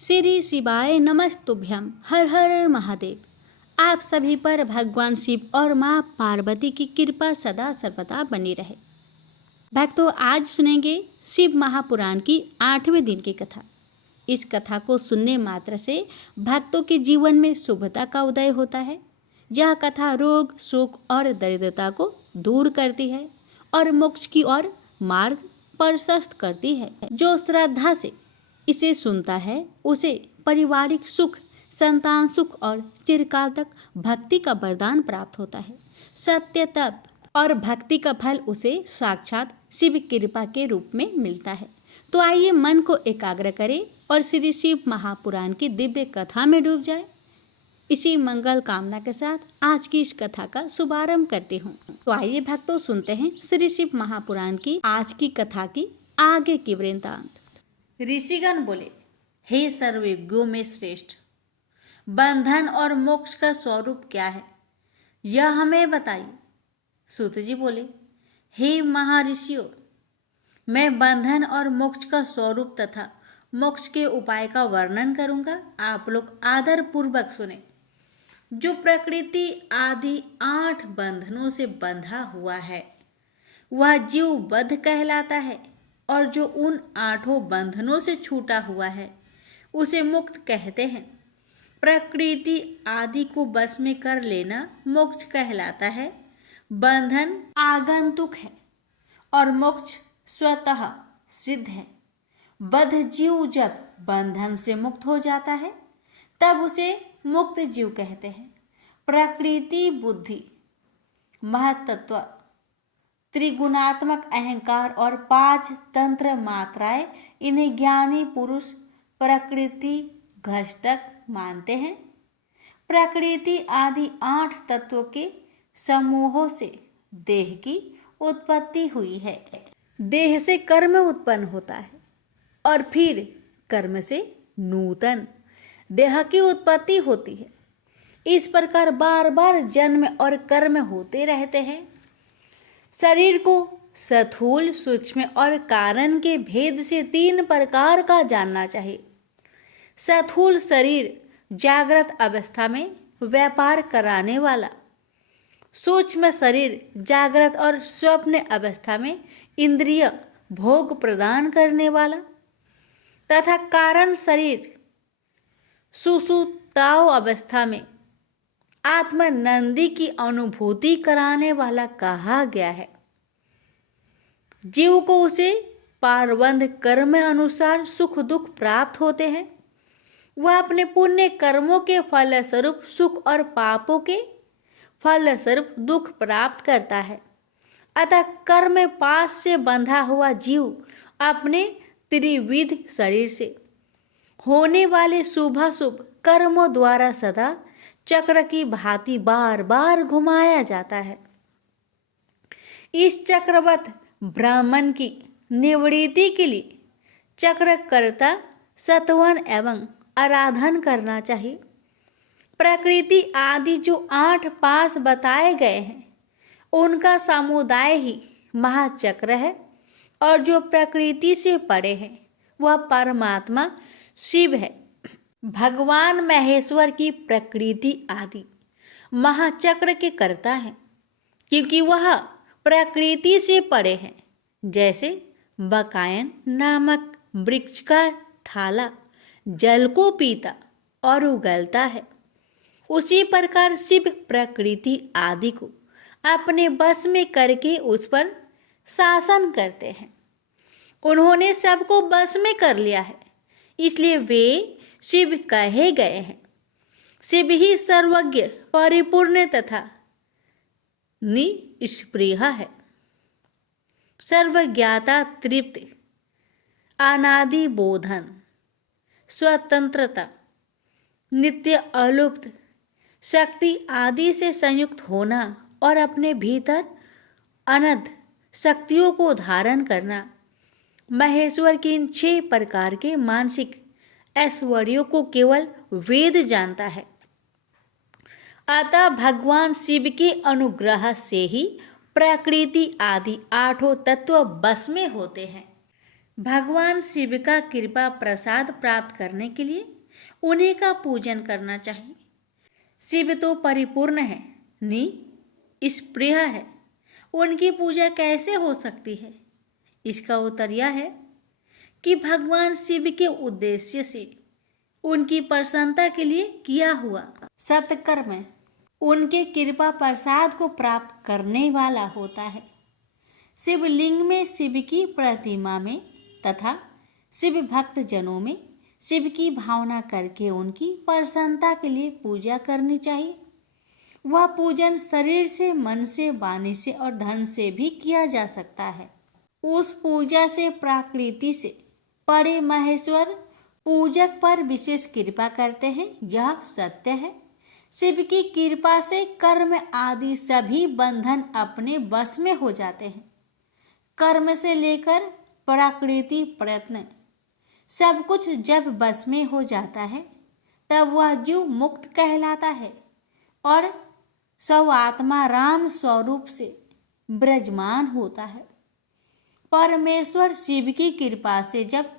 श्री शिवाय नमस्तुभ्यम। हर हर महादेव। आप सभी पर भगवान शिव और माँ पार्वती की कृपा सदा सर्वदा बनी रहे। भक्तों, आज सुनेंगे शिव महापुराण की 8वें दिन की कथा। इस कथा को सुनने मात्र से भक्तों के जीवन में शुभता का उदय होता है। यह कथा रोग, सुख और दरिद्रता को दूर करती है और मोक्ष की ओर मार्ग प्रशस्त करती है। जो श्रद्धा से इसे सुनता है उसे पारिवारिक सुख, संतान सुख और चिरकाल तक भक्ति का वरदान प्राप्त होता है। सत्य तप और भक्ति का फल उसे साक्षात शिव कृपा के रूप में मिलता है। तो आइए मन को एकाग्र करें और श्री शिव महापुराण की दिव्य कथा में डूब जाए। इसी मंगल कामना के साथ आज की इस कथा का शुभारंभ करती हूँ। तो आइए भक्तों, सुनते हैं श्री शिव महापुराण की आज की कथा की आगे की वृत्तांत। ऋषिगण बोले, हे सर्वज्ञों में श्रेष्ठ, बंधन और मोक्ष का स्वरूप क्या है, यह हमें बताइए। सूत जी बोले, हे महर्षियों, मैं बंधन और मोक्ष का स्वरूप तथा मोक्ष के उपाय का वर्णन करूंगा। आप लोग आदर पूर्वक सुने। जो प्रकृति आदि 8 बंधनों से बंधा हुआ है वह जीव बद्ध कहलाता है, और जो उन 8 बंधनों से छूटा हुआ है उसे मुक्त कहते हैं। प्रकृति आदि को बस में कर लेना मोक्ष कहलाता है। बंधन आगंतुक है और मोक्ष स्वतः सिद्ध है। बद्ध जीव जब बंधन से मुक्त हो जाता है तब उसे मुक्त जीव कहते हैं। प्रकृति, बुद्धि, महत्त्व, त्रिगुणात्मक अहंकार और 5 तंत्र मात्राएं, इन्हें ज्ञानी पुरुष प्रकृति घटक मानते हैं। प्रकृति आदि 8 तत्वों के समूहों से देह की उत्पत्ति हुई है। देह से कर्म उत्पन्न होता है और फिर कर्म से नूतन देह की उत्पत्ति होती है। इस प्रकार बार बार जन्म और कर्म होते रहते हैं। शरीर को स्थूल, सूक्ष्म और कारण के भेद से 3 प्रकार का जानना चाहिए। स्थूल शरीर जागृत अवस्था में व्यापार कराने वाला, सूक्ष्म शरीर जागृत और स्वप्न अवस्था में इंद्रिय भोग प्रदान करने वाला, तथा कारण शरीर सुषुप्ताव अवस्था में आत्मानंदी की अनुभूति कराने वाला कहा गया है। जीव को उसे पारबंध कर्म अनुसार सुख दुख प्राप्त होते हैं। वह अपने पुण्य कर्मों के फलस्वरूप सुख और पापों के फलस्वरूप दुख प्राप्त करता है। अतः कर्म पाश से बंधा हुआ जीव अपने त्रिविध शरीर से होने वाले शुभाशुभ कर्मों द्वारा सदा चक्र की भांति बार बार घुमाया जाता है। इस चक्रवत ब्राह्मण की निवृत्ति के लिए चक्रकर्ता सत्वन एवं आराधन करना चाहिए। प्रकृति आदि जो 8 पास बताए गए हैं उनका समुदाय ही महाचक्र है, और जो प्रकृति से परे है वह परमात्मा शिव है। भगवान महेश्वर की प्रकृति आदि महाचक्र के कर्ता हैं, क्योंकि वह प्रकृति से परे हैं। जैसे बकायन नामक वृक्ष का थाला जल को पीता और उगलता है, उसी प्रकार शिव प्रकृति आदि को अपने बस में करके उस पर शासन करते हैं। उन्होंने सबको बस में कर लिया है, इसलिए वे शिव कहे गए हैं। शिव ही सर्वज्ञ, परिपूर्ण तथा निष्प्रिय है। सर्वज्ञाता, तृप्ति, अनादि बोधन, स्वतंत्रता, नित्य अलुप्त, शक्ति आदि से संयुक्त होना और अपने भीतर अनंत शक्तियों को धारण करना, महेश्वर के इन 6 प्रकार के मानसिक ऐश्वर्यों को केवल वेद जानता है। अतः भगवान शिव के अनुग्रह से ही प्रकृति आदि 8 तत्व बस में होते हैं। भगवान शिव का कृपा प्रसाद प्राप्त करने के लिए उन्हीं का पूजन करना चाहिए। शिव तो परिपूर्ण है, निष्प्रिय है, उनकी पूजा कैसे हो सकती है? इसका उत्तर यह है कि भगवान शिव के उद्देश्य से उनकी प्रसन्नता के लिए किया हुआ सत्कर्म उनके कृपा प्रसाद को प्राप्त करने वाला होता है। शिवलिंग में, शिव की प्रतिमा में तथा शिव भक्त जनों में शिव की भावना करके उनकी प्रसन्नता के लिए पूजा करनी चाहिए। वह पूजन शरीर से, मन से, वाणी से और धन से भी किया जा सकता है। उस पूजा से प्रकृति से परे महेश्वर पूजक पर विशेष कृपा करते हैं, यह सत्य है। शिव की कृपा से कर्म आदि सभी बंधन अपने वश में हो जाते हैं। कर्म से लेकर प्रकृति प्रयत्न सब कुछ जब वश में हो जाता है तब वह जीव मुक्त कहलाता है और सब आत्मा राम स्वरूप से विराजमान होता है। परमेश्वर शिव की कृपा से जब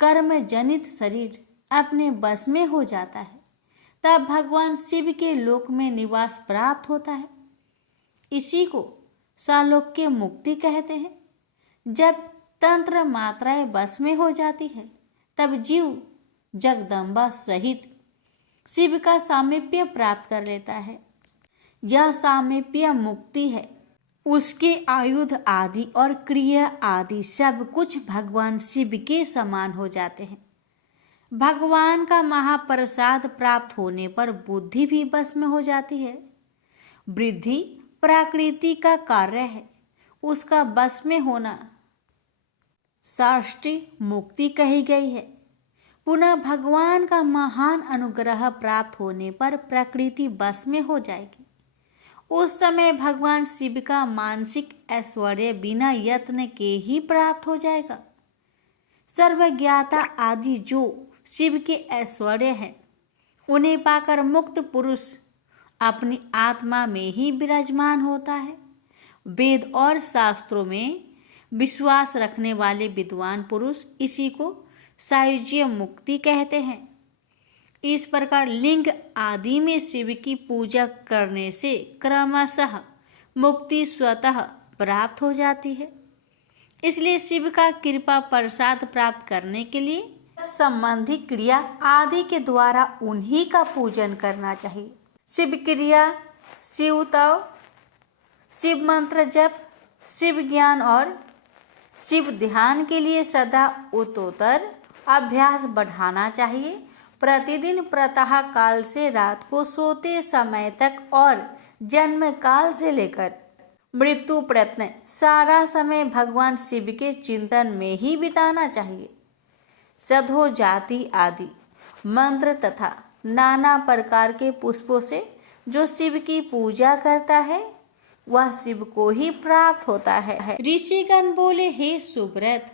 कर्म जनित शरीर अपने वश में हो जाता है तब भगवान शिव के लोक में निवास प्राप्त होता है। इसी को सालोक्य मुक्ति कहते हैं। जब तंत्र मात्राएं वश में हो जाती है तब जीव जगदम्बा सहित शिव का सामीप्य प्राप्त कर लेता है। यह सामीप्य मुक्ति है। उसके आयुध आदि और क्रिया आदि सब कुछ भगवान शिव के समान हो जाते हैं। भगवान का महाप्रसाद प्राप्त होने पर बुद्धि भी वश में हो जाती है। वृद्धि प्रकृति का कार्य है, उसका वश में होना साष्टी मुक्ति कही गई है। पुनः भगवान का महान अनुग्रह प्राप्त होने पर प्रकृति वश में हो जाएगी। उस समय भगवान शिव का मानसिक ऐश्वर्य बिना यत्न के ही प्राप्त हो जाएगा। सर्वज्ञाता आदि जो शिव के ऐश्वर्य हैं, उन्हें पाकर मुक्त पुरुष अपनी आत्मा में ही विराजमान होता है। वेद और शास्त्रों में विश्वास रखने वाले विद्वान पुरुष इसी को सायुज्य मुक्ति कहते हैं। इस प्रकार लिंग आदि में शिव की पूजा करने से क्रमशः मुक्ति स्वतः प्राप्त हो जाती है। इसलिए शिव का कृपा प्रसाद प्राप्त करने के लिए संबंधी क्रिया आदि के द्वारा उन्हीं का पूजन करना चाहिए। शिव क्रिया, शिव तव, शिव मंत्र जप, शिव ज्ञान और शिव ध्यान के लिए सदा उत्तरोत्तर अभ्यास बढ़ाना चाहिए। प्रतिदिन प्रातः काल से रात को सोते समय तक और जन्म काल से लेकर मृत्यु प्रयत्न सारा समय भगवान शिव के चिंतन में ही बिताना चाहिए। सधो जाति आदि मंत्र तथा नाना प्रकार के पुष्पों से जो शिव की पूजा करता है वह शिव को ही प्राप्त होता है। ऋषिगण बोले, हे सुब्रत,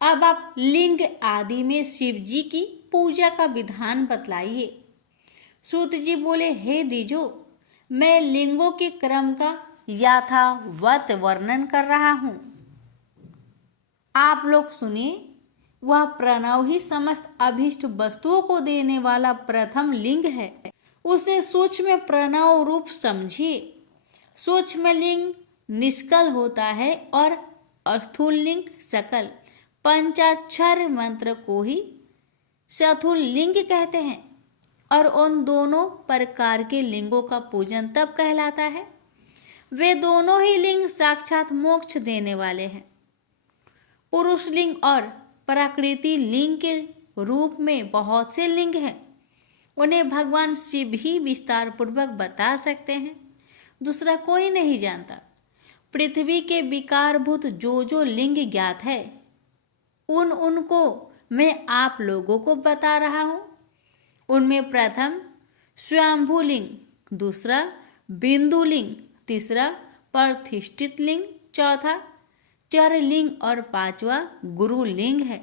अब आप लिंग आदि में शिव जी की पूजा का विधान बतलाइए। सूत जी बोले, हे द्विजो, मैं लिंगों के क्रम का यथावत वर्णन कर रहा हूँ, आप लोग सुनिए। वह प्रणव ही समस्त अभीष्ट वस्तुओं को देने वाला प्रथम लिंग है। उसे सूक्ष्म प्रणव रूप समझिए। सूक्ष्म लिंग निष्कल होता है और स्थूल लिंग सकल। पंचाक्षर मंत्र को ही चतुर लिंग कहते हैं और उन दोनों प्रकार के लिंगों का पूजन तब कहलाता है। वे दोनों ही लिंग साक्षात मोक्ष देने वाले हैं। पुरुष लिंग और प्रकृति लिंग के रूप में बहुत से लिंग हैं। उन्हें भगवान शिव ही विस्तार पूर्वक बता सकते हैं, दूसरा कोई नहीं जानता। पृथ्वी के विकारभूत जो जो लिंग ज्ञात है उनको मैं आप लोगों को बता रहा हूँ। उनमें प्रथम स्वयंभू लिंग, दूसरा बिंदु लिंग, तीसरा प्रतिष्ठित लिंग, चौथा चर लिंग और पांचवा गुरु लिंग है।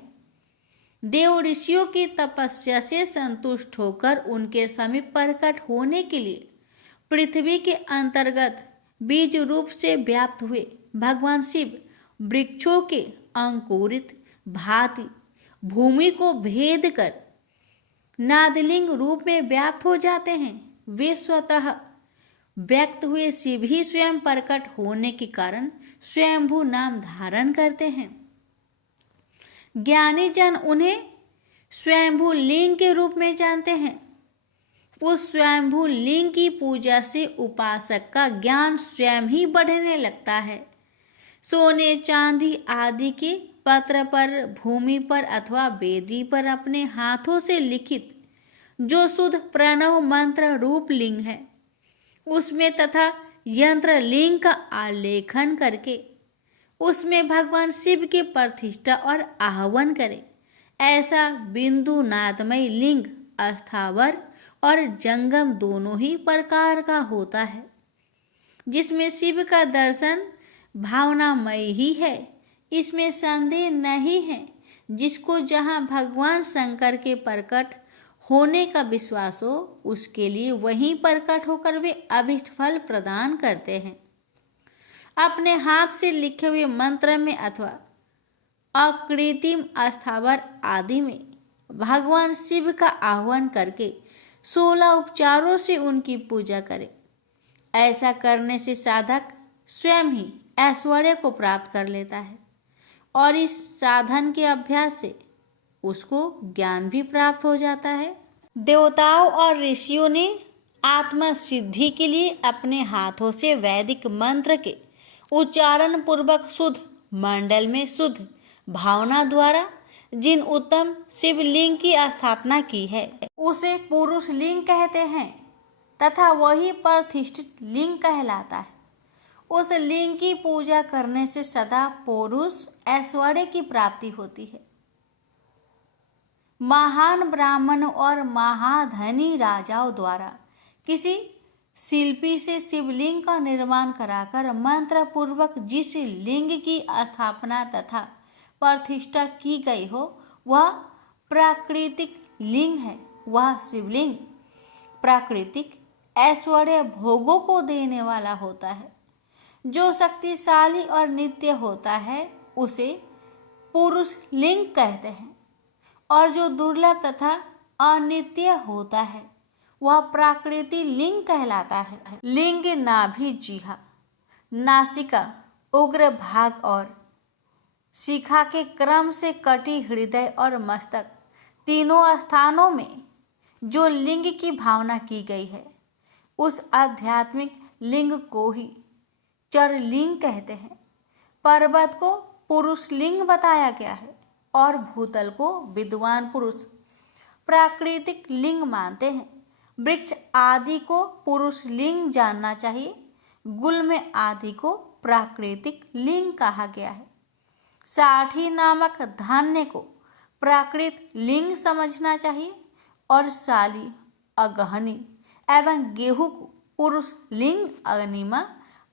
देव ऋषियों की तपस्या से संतुष्ट होकर उनके समीप प्रकट होने के लिए पृथ्वी के अंतर्गत बीज रूप से व्याप्त हुए भगवान शिव वृक्षों के अंकुरित भांति भूमि को भेद कर नादलिंग रूप में व्याप्त हो जाते हैं। वे स्वतः व्यक्त हुए शिव ही स्वयं प्रकट होने के कारण स्वयंभू नाम धारण करते हैं। ज्ञानी जन उन्हें स्वयंभू लिंग के रूप में जानते हैं। उस स्वयंभू लिंग की पूजा से उपासक का ज्ञान स्वयं ही बढ़ने लगता है। सोने चांदी आदि के पत्र पर, भूमि पर अथवा वेदी पर अपने हाथों से लिखित जो शुद्ध प्रणव मंत्र रूप लिंग है, उसमें तथा यंत्र लिंग का आलेखन करके उसमें भगवान शिव की प्रतिष्ठा और आह्वान करें। ऐसा बिंदु नादमय लिंग अस्थावर और जंगम दोनों ही प्रकार का होता है, जिसमें शिव का दर्शन भावनामय ही है, इसमें संदेह नहीं है। जिसको जहाँ भगवान शंकर के प्रकट होने का विश्वास हो, उसके लिए वहीं प्रकट होकर वे अभिष्ट फल प्रदान करते हैं। अपने हाथ से लिखे हुए मंत्र में अथवा अकृत्रिम अस्थावर आदि में भगवान शिव का आह्वान करके 16 उपचारों से उनकी पूजा करें। ऐसा करने से साधक स्वयं ही ऐश्वर्य को प्राप्त कर लेता है और इस साधन के अभ्यास से उसको ज्ञान भी प्राप्त हो जाता है। देवताओं और ऋषियों ने आत्मा सिद्धि के लिए अपने हाथों से वैदिक मंत्र के उच्चारण पूर्वक शुद्ध मंडल में शुद्ध भावना द्वारा जिन उत्तम शिवलिंग की स्थापना की है, उसे पुरुष लिंग कहते हैं तथा वही प्रतिष्ठित लिंग कहलाता है। उस लिंग की पूजा करने से सदा पौरुष ऐश्वर्य की प्राप्ति होती है। महान ब्राह्मण और महाधनी राजाओं द्वारा किसी शिल्पी से शिवलिंग का निर्माण कराकर मंत्र पूर्वक जिस लिंग की स्थापना तथा प्रतिष्ठा की गई हो, वह प्राकृतिक लिंग है। वह शिवलिंग प्राकृतिक ऐश्वर्य भोगों को देने वाला होता है। जो शक्तिशाली और नित्य होता है उसे पुरुष लिंग कहते हैं, और जो दुर्लभ तथा अनित्य होता है वह प्राकृतिक लिंग कहलाता है। लिंग नाभि, जिह्वा, नासिका, उग्र भाग और शिखा के क्रम से कटी हृदय और मस्तक, तीनों स्थानों में जो लिंग की भावना की गई है, उस आध्यात्मिक लिंग को ही चर लिंग कहते हैं। पर्वत को पुरुष लिंग बताया गया है और भूतल को विद्वान पुरुष प्राकृतिक लिंग मानते हैं। वृक्ष आदि को पुरुष लिंग जानना चाहिए। गुल्म आदि को प्राकृतिक लिंग कहा गया है। साठी नामक धान्य को प्राकृत लिंग समझना चाहिए और साली, अगहनी एवं गेहूं को पुरुष लिंग, अग्निमा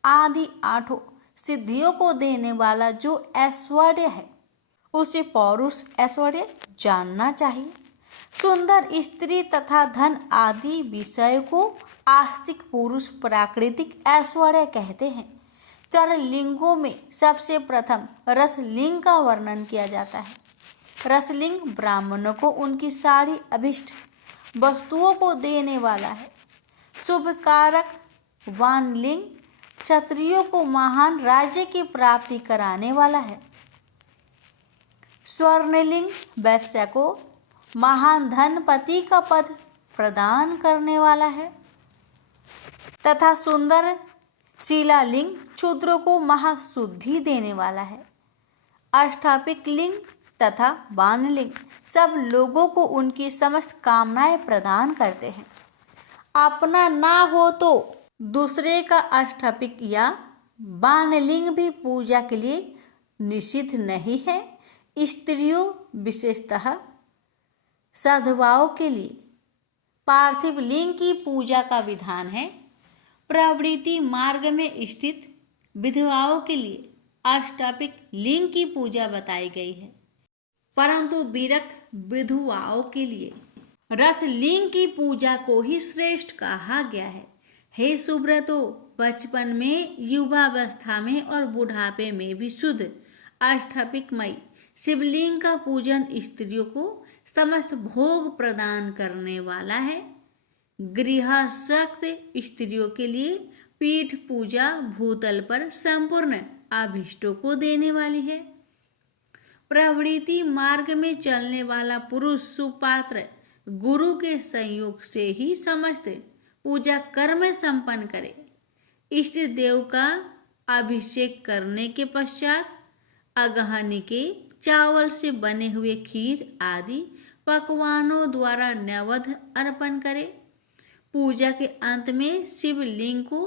आदि 8 सिद्धियों को देने वाला जो ऐश्वर्य है, उसे पौरुष ऐश्वर्य जानना चाहिए। सुंदर स्त्री तथा धन आदि विषय को आस्तिक पुरुष प्राकृतिक ऐश्वर्य कहते हैं। चर लिंगों में सबसे प्रथम रसलिंग का वर्णन किया जाता है। रसलिंग ब्राह्मणों को उनकी सारी अभिष्ट वस्तुओं को देने वाला है। शुभ कारक वानलिंग क्षत्रियों को महान राज्य की प्राप्ति कराने वाला है। स्वर्णलिंग वैश्य को महान धनपति का पद प्रदान करने वाला है तथा सुंदर शिलालिंग क्षुद्र को महाशुद्धि देने वाला है। अष्टापिक लिंग तथा बाणलिंग सब लोगों को उनकी समस्त कामनाएं प्रदान करते हैं। अपना ना हो तो दूसरे का अष्टापिक या बाणलिंग भी पूजा के लिए निषिद्ध नहीं है। स्त्रियों विशेषतः साधुवाओं के लिए पार्थिव लिंग की पूजा का विधान है। प्रवृत्ति मार्ग में स्थित विधवाओं के लिए अष्टापिक लिंग की पूजा बताई गई है, परंतु विरक्त विधवाओं के लिए रस लिंग की पूजा को ही श्रेष्ठ कहा गया है। हे सुब्रतो, बचपन में, युवावस्था में और बुढ़ापे में भी शुद्ध अष्टापिकमय शिवलिंग का पूजन स्त्रियों को समस्त भोग प्रदान करने वाला है। गृहस्थ स्त्रियों के लिए पीठ पूजा भूतल पर संपूर्ण अभीष्टों को देने वाली है। प्रवृत्ति मार्ग में चलने वाला पुरुष सुपात्र गुरु के संयोग से ही समस्त पूजा कर्म संपन्न करे। इष्ट देव का अभिषेक करने के पश्चात अगहनी के चावल से बने हुए खीर आदि पकवानों द्वारा नैवेद्य अर्पण करे। पूजा के अंत में शिवलिंग को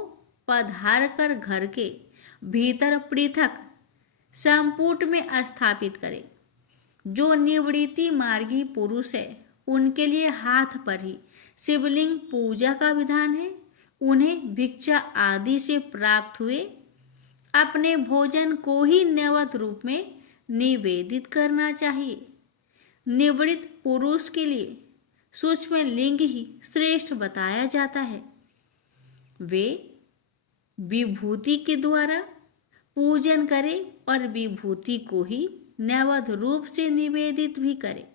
पधार कर घर के भीतर पृथक संपुट में स्थापित करे। जो निवृत्ति मार्गी पुरुष है उनके लिए हाथ पर ही शिवलिंग पूजा का विधान है। उन्हें भिक्षा आदि से प्राप्त हुए अपने भोजन को ही नैवेद्य रूप में निवेदित करना चाहिए। निवृत्त पुरुष के लिए सूक्ष्म लिंग ही श्रेष्ठ बताया जाता है। वे विभूति के द्वारा पूजन करे और विभूति को ही नैवेद्य रूप से निवेदित भी करे।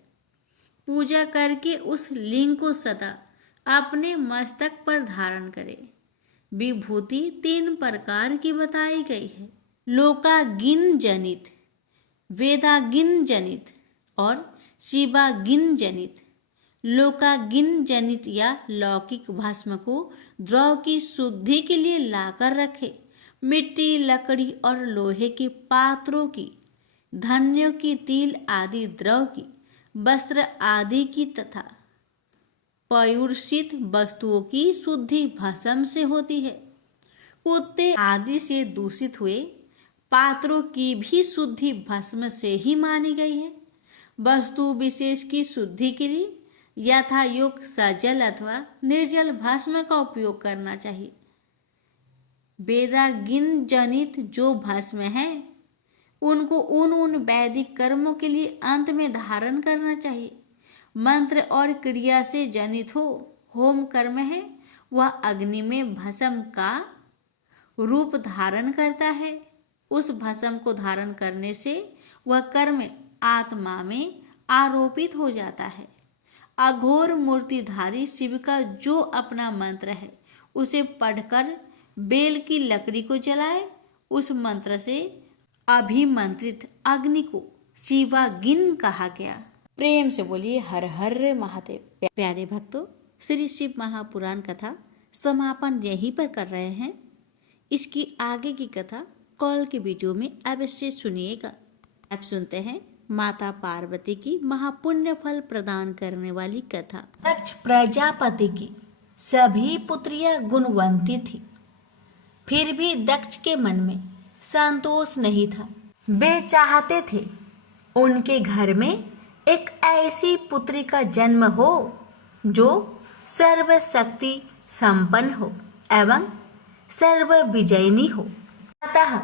पूजा करके उस लिंग को सदा अपने मस्तक पर धारण करे। विभूति 3 प्रकार की बताई गई है। लोकागिन जनित, वेदागिन जनित और शिवागिन जनित। लोकागिन जनित या लौकिक भस्म को द्रव की शुद्धि के लिए लाकर रखे। मिट्टी, लकड़ी और लोहे के पात्रों की, धान्यों की, तिल आदि द्रव की, वस्त्र आदि की तथा पयुर्षित वस्तुओं की शुद्धि भस्म से होती है। कुत्ते आदि से दूषित हुए पात्रों की भी शुद्धि भस्म से ही मानी गई है। वस्तु विशेष की शुद्धि के लिए यथा योग सजल अथवा निर्जल भस्म का उपयोग करना चाहिए। वेदागिन जनित जो भस्म है उनको उन वैदिक कर्मों के लिए अंत में धारण करना चाहिए। मंत्र और क्रिया से जनित हो होम कर्म है वह अग्नि में भस्म का रूप धारण करता है। उस भस्म को धारण करने से वह कर्म आत्मा में आरोपित हो जाता है। अघोर मूर्तिधारी शिव का जो अपना मंत्र है उसे पढ़कर बेल की लकड़ी को जलाए। उस मंत्र से अभिमंत्रित अग्नि को शिवागिन कहा गया। प्रेम से बोलिए हर हर महादेव। प्यारे भक्तों, श्री शिव महापुराण कथा समापन यहीं पर कर रहे हैं। इसकी आगे की कथा कल के वीडियो में अवश्य सुनिएगा। अब सुनते हैं माता पार्वती की महापुण्य फल प्रदान करने वाली कथा। दक्ष प्रजापति की सभी पुत्रियां गुणवंती थी, फिर भी दक्ष के मन में संतोष नहीं था। वे चाहते थे उनके घर में एक ऐसी पुत्री का जन्म हो जो सर्वशक्ति संपन्न हो एवं सर्व विजयिनी हो। अतः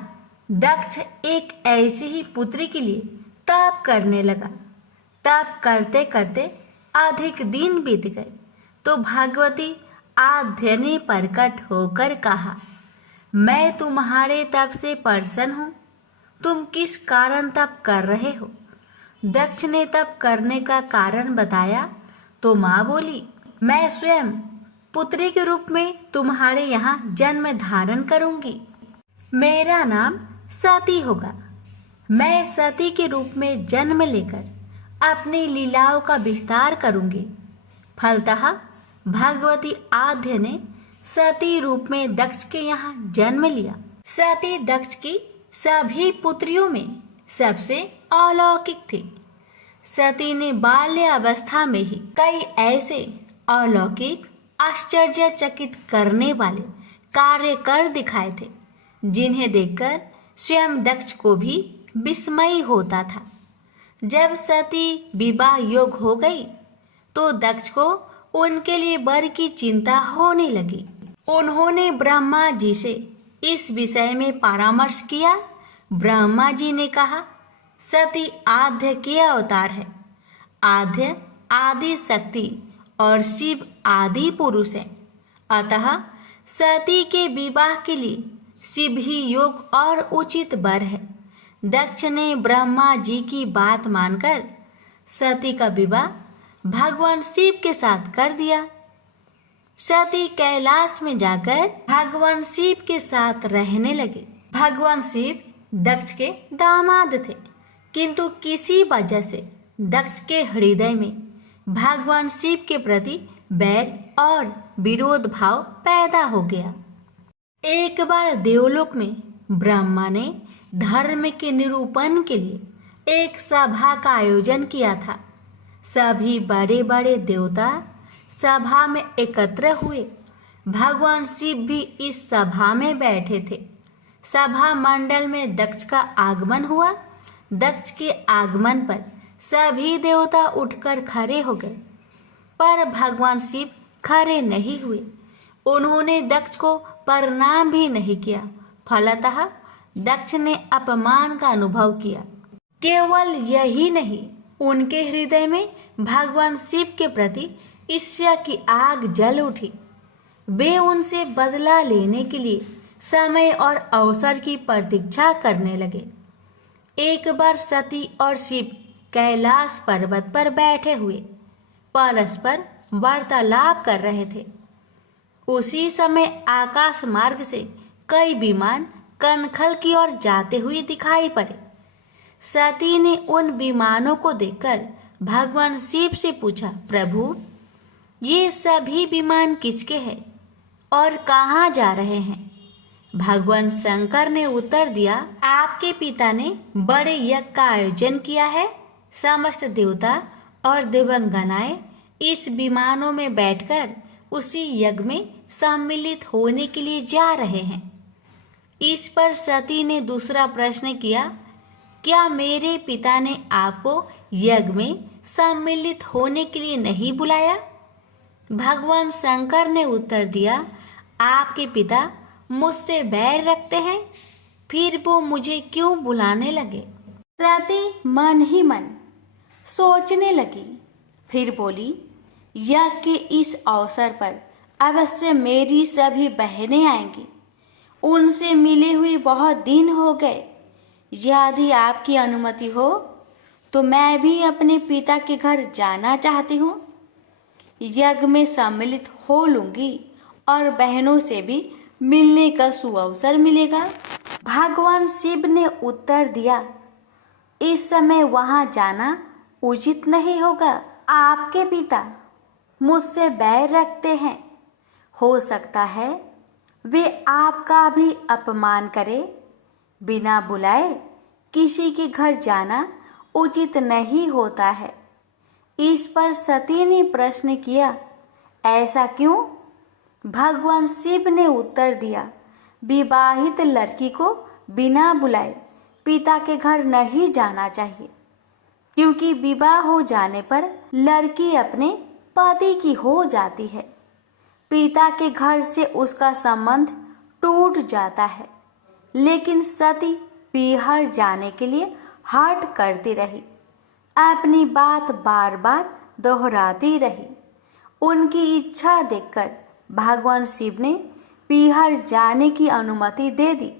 दक्ष एक ऐसी ही पुत्री के लिए तप करने लगा। तप करते करते अधिक दिन बीत गए तो भगवती आद्य ने प्रकट होकर कहा, मैं तुम्हारे तप से प्रसन्न हूँ। तुम किस कारण तप कर रहे हो? दक्ष ने तप करने का कारण बताया तो माँ बोली, मैं स्वयं पुत्री के रूप में तुम्हारे यहाँ जन्म धारण करूंगी। मेरा नाम सती होगा। मैं सती के रूप में जन्म लेकर अपनी लीलाओं का विस्तार करूंगी। फलतः भगवती आद्य ने सती रूप में दक्ष के यहाँ जन्म लिया। सती दक्ष की सभी पुत्रियों में सबसे अलौकिक थी। सती ने बाल्य अवस्था में ही कई ऐसे अलौकिक आश्चर्यचकित करने वाले कार्य कर दिखाए थे जिन्हें देखकर स्वयं दक्ष को भी विस्मय होता था। जब सती विवाह योग हो गई तो दक्ष को उनके लिए वर की चिंता होने लगी। उन्होंने ब्रह्मा जी से इस विषय में परामर्श किया। ब्रह्मा जी ने कहा, सती आद्य के अवतार है। आद्य आदि शक्ति और शिव आदि पुरुष है। अतः सती के विवाह के लिए शिव ही योग और उचित वर है। दक्ष ने ब्रह्मा जी की बात मानकर सती का विवाह भगवान शिव के साथ कर दिया। सती कैलाश में जाकर भगवान शिव के साथ रहने लगे। भगवान शिव दक्ष के दामाद थे, किंतु किसी वजह से दक्ष के हृदय में भगवान शिव के प्रति बैर और विरोध भाव पैदा हो गया। एक बार देवलोक में ब्रह्मा ने धर्म के निरूपण के लिए एक सभा का आयोजन किया था। सभी बड़े बड़े देवता सभा में एकत्र हुए। भगवान शिव भी इस सभा में बैठे थे। सभा मंडल में दक्ष का आगमन हुआ। दक्ष के आगमन पर सभी देवता उठकर खड़े हो गए, पर भगवान शिव खड़े नहीं हुए। उन्होंने दक्ष को प्रणाम भी नहीं किया। फलतः दक्ष ने अपमान का अनुभव किया। केवल यही नहीं, उनके हृदय में भगवान शिव के प्रति ईर्ष्या की आग जल उठी। वे उनसे बदला लेने के लिए समय और अवसर की प्रतीक्षा करने लगे। एक बार सती और शिव कैलाश पर्वत पर बैठे हुए परस्पर वार्तालाप कर रहे थे। उसी समय आकाश मार्ग से कई विमान कनखल की ओर जाते हुए दिखाई पड़े। सती ने उन विमानों को देखकर भगवान शिव से पूछा, प्रभु, ये सभी विमान किसके हैं और कहाँ जा रहे हैं? भगवान शंकर ने उत्तर दिया, आपके पिता ने बड़े यज्ञ का आयोजन किया है। समस्त देवता और देवंगनाएं इस विमानों में बैठकर उसी यज्ञ में सम्मिलित होने के लिए जा रहे हैं। इस पर सती ने दूसरा प्रश्न किया, क्या मेरे पिता ने आपको यज्ञ में सम्मिलित होने के लिए नहीं बुलाया? भगवान शंकर ने उत्तर दिया, आपके पिता मुझसे बैर रखते हैं, फिर वो मुझे क्यों बुलाने लगे? सती मन ही मन सोचने लगी। फिर बोली, यज्ञ के इस अवसर पर अवश्य मेरी सभी बहनें आएंगी। उनसे मिले हुए बहुत दिन हो गए। यदि आपकी अनुमति हो तो मैं भी अपने पिता के घर जाना चाहती हूँ। यज्ञ में सम्मिलित हो लूंगी और बहनों से भी मिलने का सुअवसर मिलेगा। भगवान शिव ने उत्तर दिया, इस समय वहां जाना उचित नहीं होगा। आपके पिता मुझसे बैर रखते हैं। हो सकता है वे आपका भी अपमान करे। बिना बुलाए किसी के घर जाना उचित नहीं होता है। इस पर सती ने प्रश्न किया, ऐसा क्यों? भगवान शिव ने उत्तर दिया, विवाहित लड़की को बिना बुलाए पिता के घर नहीं जाना चाहिए, क्योंकि विवाह हो जाने पर लड़की अपने पति की हो जाती है। पिता के घर से उसका संबंध टूट जाता है। लेकिन सती पीहर जाने के लिए हठ करती रही, अपनी बात बार बार दोहराती रही। उनकी इच्छा देखकर भगवान शिव ने पीहर जाने की अनुमति दे दी।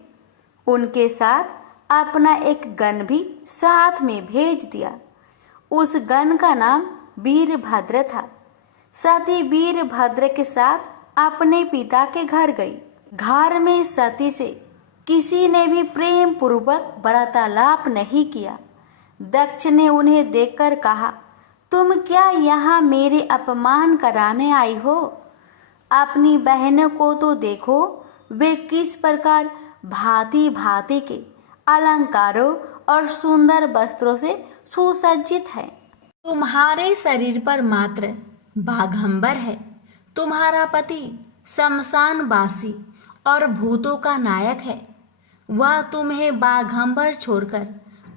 उनके साथ अपना एक गण भी साथ में भेज दिया। उस गण का नाम वीरभद्र था। सती वीरभद्र के साथ अपने पिता के घर गई। घर में सती से किसी ने भी प्रेम पूर्वक वार्तालाप नहीं किया। दक्ष ने उन्हें देखकर कहा, तुम क्या यहाँ मेरे अपमान कराने आई हो? अपनी बहनों को तो देखो, वे किस प्रकार भांति भांति के अलंकारों और सुंदर वस्त्रों से सुसज्जित है। तुम्हारे शरीर पर मात्र बाघंबर है। तुम्हारा पति शमशानवासी और भूतों का नायक है। वह तुम्हें बाघंबर छोड़कर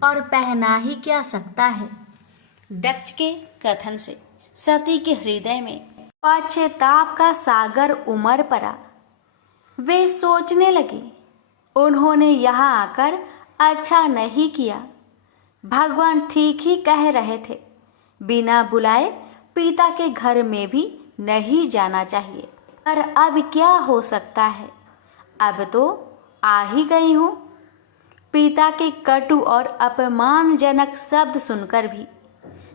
और पहना ही क्या सकता है? दक्ष के कथन से सती के हृदय में पश्चाताप का सागर उमड़ पड़ा। वे सोचने लगे, उन्होंने यहाँ आकर अच्छा नहीं किया। भगवान ठीक ही कह रहे थे, बिना बुलाए पिता के घर में भी नहीं जाना चाहिए। पर अब क्या हो सकता है? अब तो आ ही गई हूँ। पिता के कटु और अपमानजनक शब्द सुनकर भी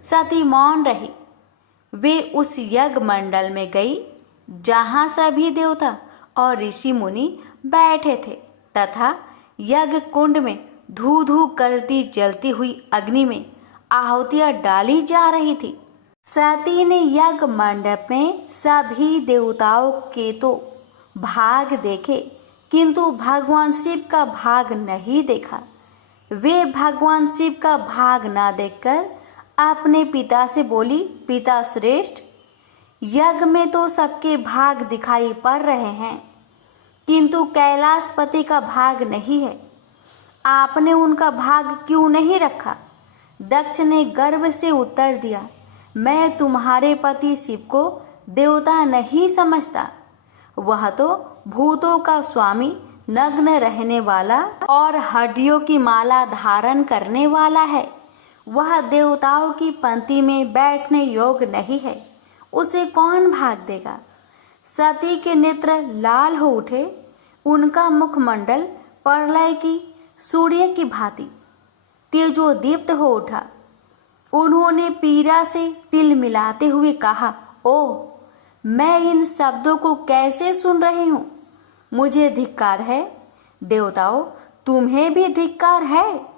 सती मौन रही। वे उस यज्ञ मंडल में गई जहाँ सभी देवता और ऋषि मुनि बैठे थे तथा यज्ञ कुंड में धू धू करती जलती हुई अग्नि में आहुतियां डाली जा रही थी। सती ने यज्ञ मंडप में सभी देवताओं के तो भाग देखे किंतु भगवान शिव का भाग नहीं देखा। वे भगवान शिव का भाग ना देखकर अपने पिता से बोली, पिता श्रेष्ठ, यज्ञ में तो सबके भाग दिखाई पड़ रहे हैं किंतु कैलाशपति का भाग नहीं है। आपने उनका भाग क्यों नहीं रखा? दक्ष ने गर्व से उत्तर दिया, मैं तुम्हारे पति शिव को देवता नहीं समझता। वह तो भूतों का स्वामी, नग्न रहने वाला और हड्डियों की माला धारण करने वाला है। वह देवताओं की पंक्ति में बैठने योग्य नहीं है। उसे कौन भाग देगा? सती के नेत्र लाल हो उठे। उनका मुखमंडल प्रलय की सूर्य की भांति तेजोदीप्त हो उठा। उन्होंने पीड़ा से तिल मिलाते हुए कहा, ओ, मैं इन शब्दों को कैसे सुन रही हूँ? मुझे धिक्कार है। देवताओं, तुम्हें भी धिक्कार है।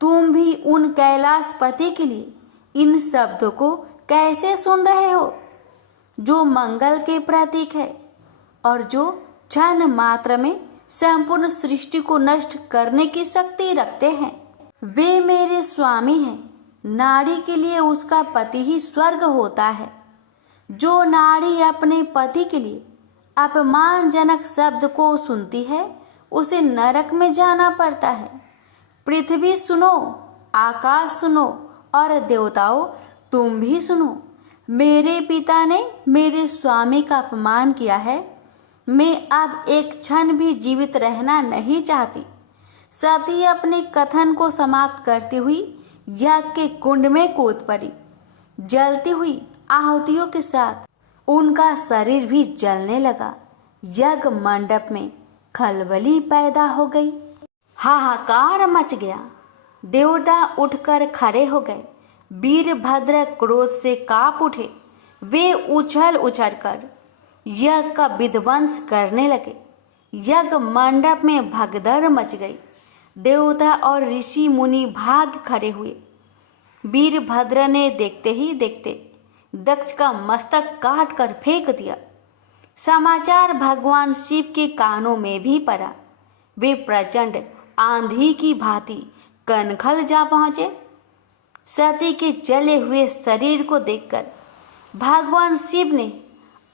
तुम भी उन कैलाशपति के लिए इन शब्दों को कैसे सुन रहे हो जो मंगल के प्रतीक है और जो क्षण मात्र में संपूर्ण सृष्टि को नष्ट करने की शक्ति रखते हैं। वे मेरे स्वामी हैं। नारी के लिए उसका पति ही स्वर्ग होता है। जो नारी अपने पति के लिए अपमानजनक शब्द को सुनती है उसे नरक में जाना पड़ता है। पृथ्वी सुनो, आकाश सुनो और देवताओं तुम भी सुनो। मेरे पिता ने मेरे स्वामी का अपमान किया है। मैं अब एक क्षण भी जीवित रहना नहीं चाहती। सती अपने कथन को समाप्त करती हुई यज्ञ के कुंड में कूद पड़ी। जलती हुई आहुतियों के साथ उनका शरीर भी जलने लगा। यज्ञ मंडप में खलबली पैदा हो गई। हाहाकार मच गया। देवता उठकर खड़े हो गए। वीरभद्र क्रोध से कांप उठे। वे उछल उछल कर यज्ञ का विध्वंस करने लगे। यज्ञ मंडप में भगदड़ मच गई। देवता और ऋषि मुनि भाग खड़े हुए। वीरभद्र ने देखते ही देखते दक्ष का मस्तक काट कर फेंक दिया। समाचार भगवान शिव के कानों में भी पड़ा। वे प्रचंड आंधी की भांति कनखल जा पहुंचे। सती के जले हुए शरीर को देखकर भगवान शिव ने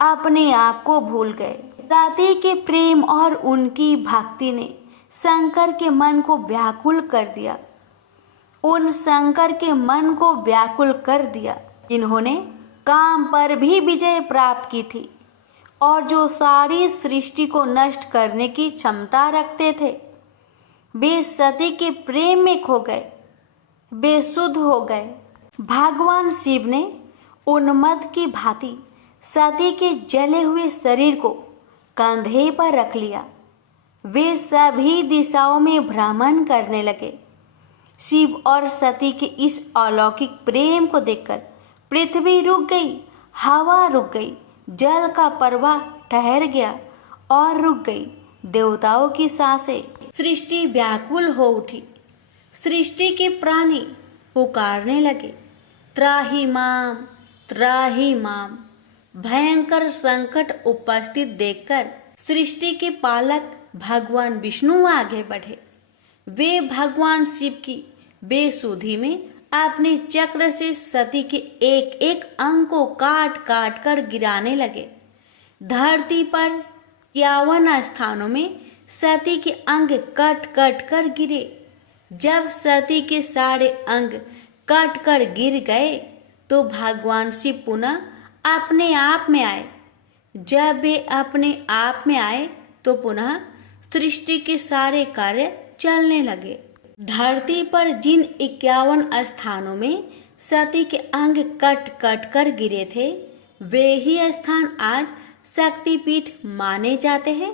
अपने आप को भूल गए। सती के प्रेम और उनकी भक्ति ने शंकर के मन को व्याकुल कर दिया। उन शंकर के मन को व्याकुल कर दिया जिन्होंने काम पर भी विजय प्राप्त की थी और जो सारी सृष्टि को नष्ट करने की क्षमता रखते थे। वे सती के प्रेम में खो गए, बेसुध हो गए। भगवान शिव ने उन्मत्त की भांति सती के जले हुए शरीर को कंधे पर रख लिया। वे सभी दिशाओं में भ्रमण करने लगे। शिव और सती के इस अलौकिक प्रेम को देखकर पृथ्वी रुक गई, हवा रुक गई, जल का प्रवाह ठहर गया और रुक गई देवताओं की सांसें। सृष्टि व्याकुल हो उठी। सृष्टि के प्राणी पुकारने लगे, त्राहि माम, त्राहि माम। भयंकर संकट उपस्थित देखकर सृष्टि के पालक भगवान विष्णु आगे बढ़े। वे भगवान शिव की बेसुधी में अपने चक्र से सती के एक एक अंग को काट काट कर गिराने लगे। धरती पर 51 स्थानों में सती के अंग कट कट कर गिरे। जब सती के सारे अंग कट कर गिर गए तो भगवान शिव पुनः अपने आप में आए। जब वे अपने आप में आए तो पुनः सृष्टि के सारे कार्य चलने लगे। धरती पर जिन 51 स्थानों में सती के अंग कट कट कर गिरे थे वे ही स्थान आज शक्तिपीठ माने जाते हैं।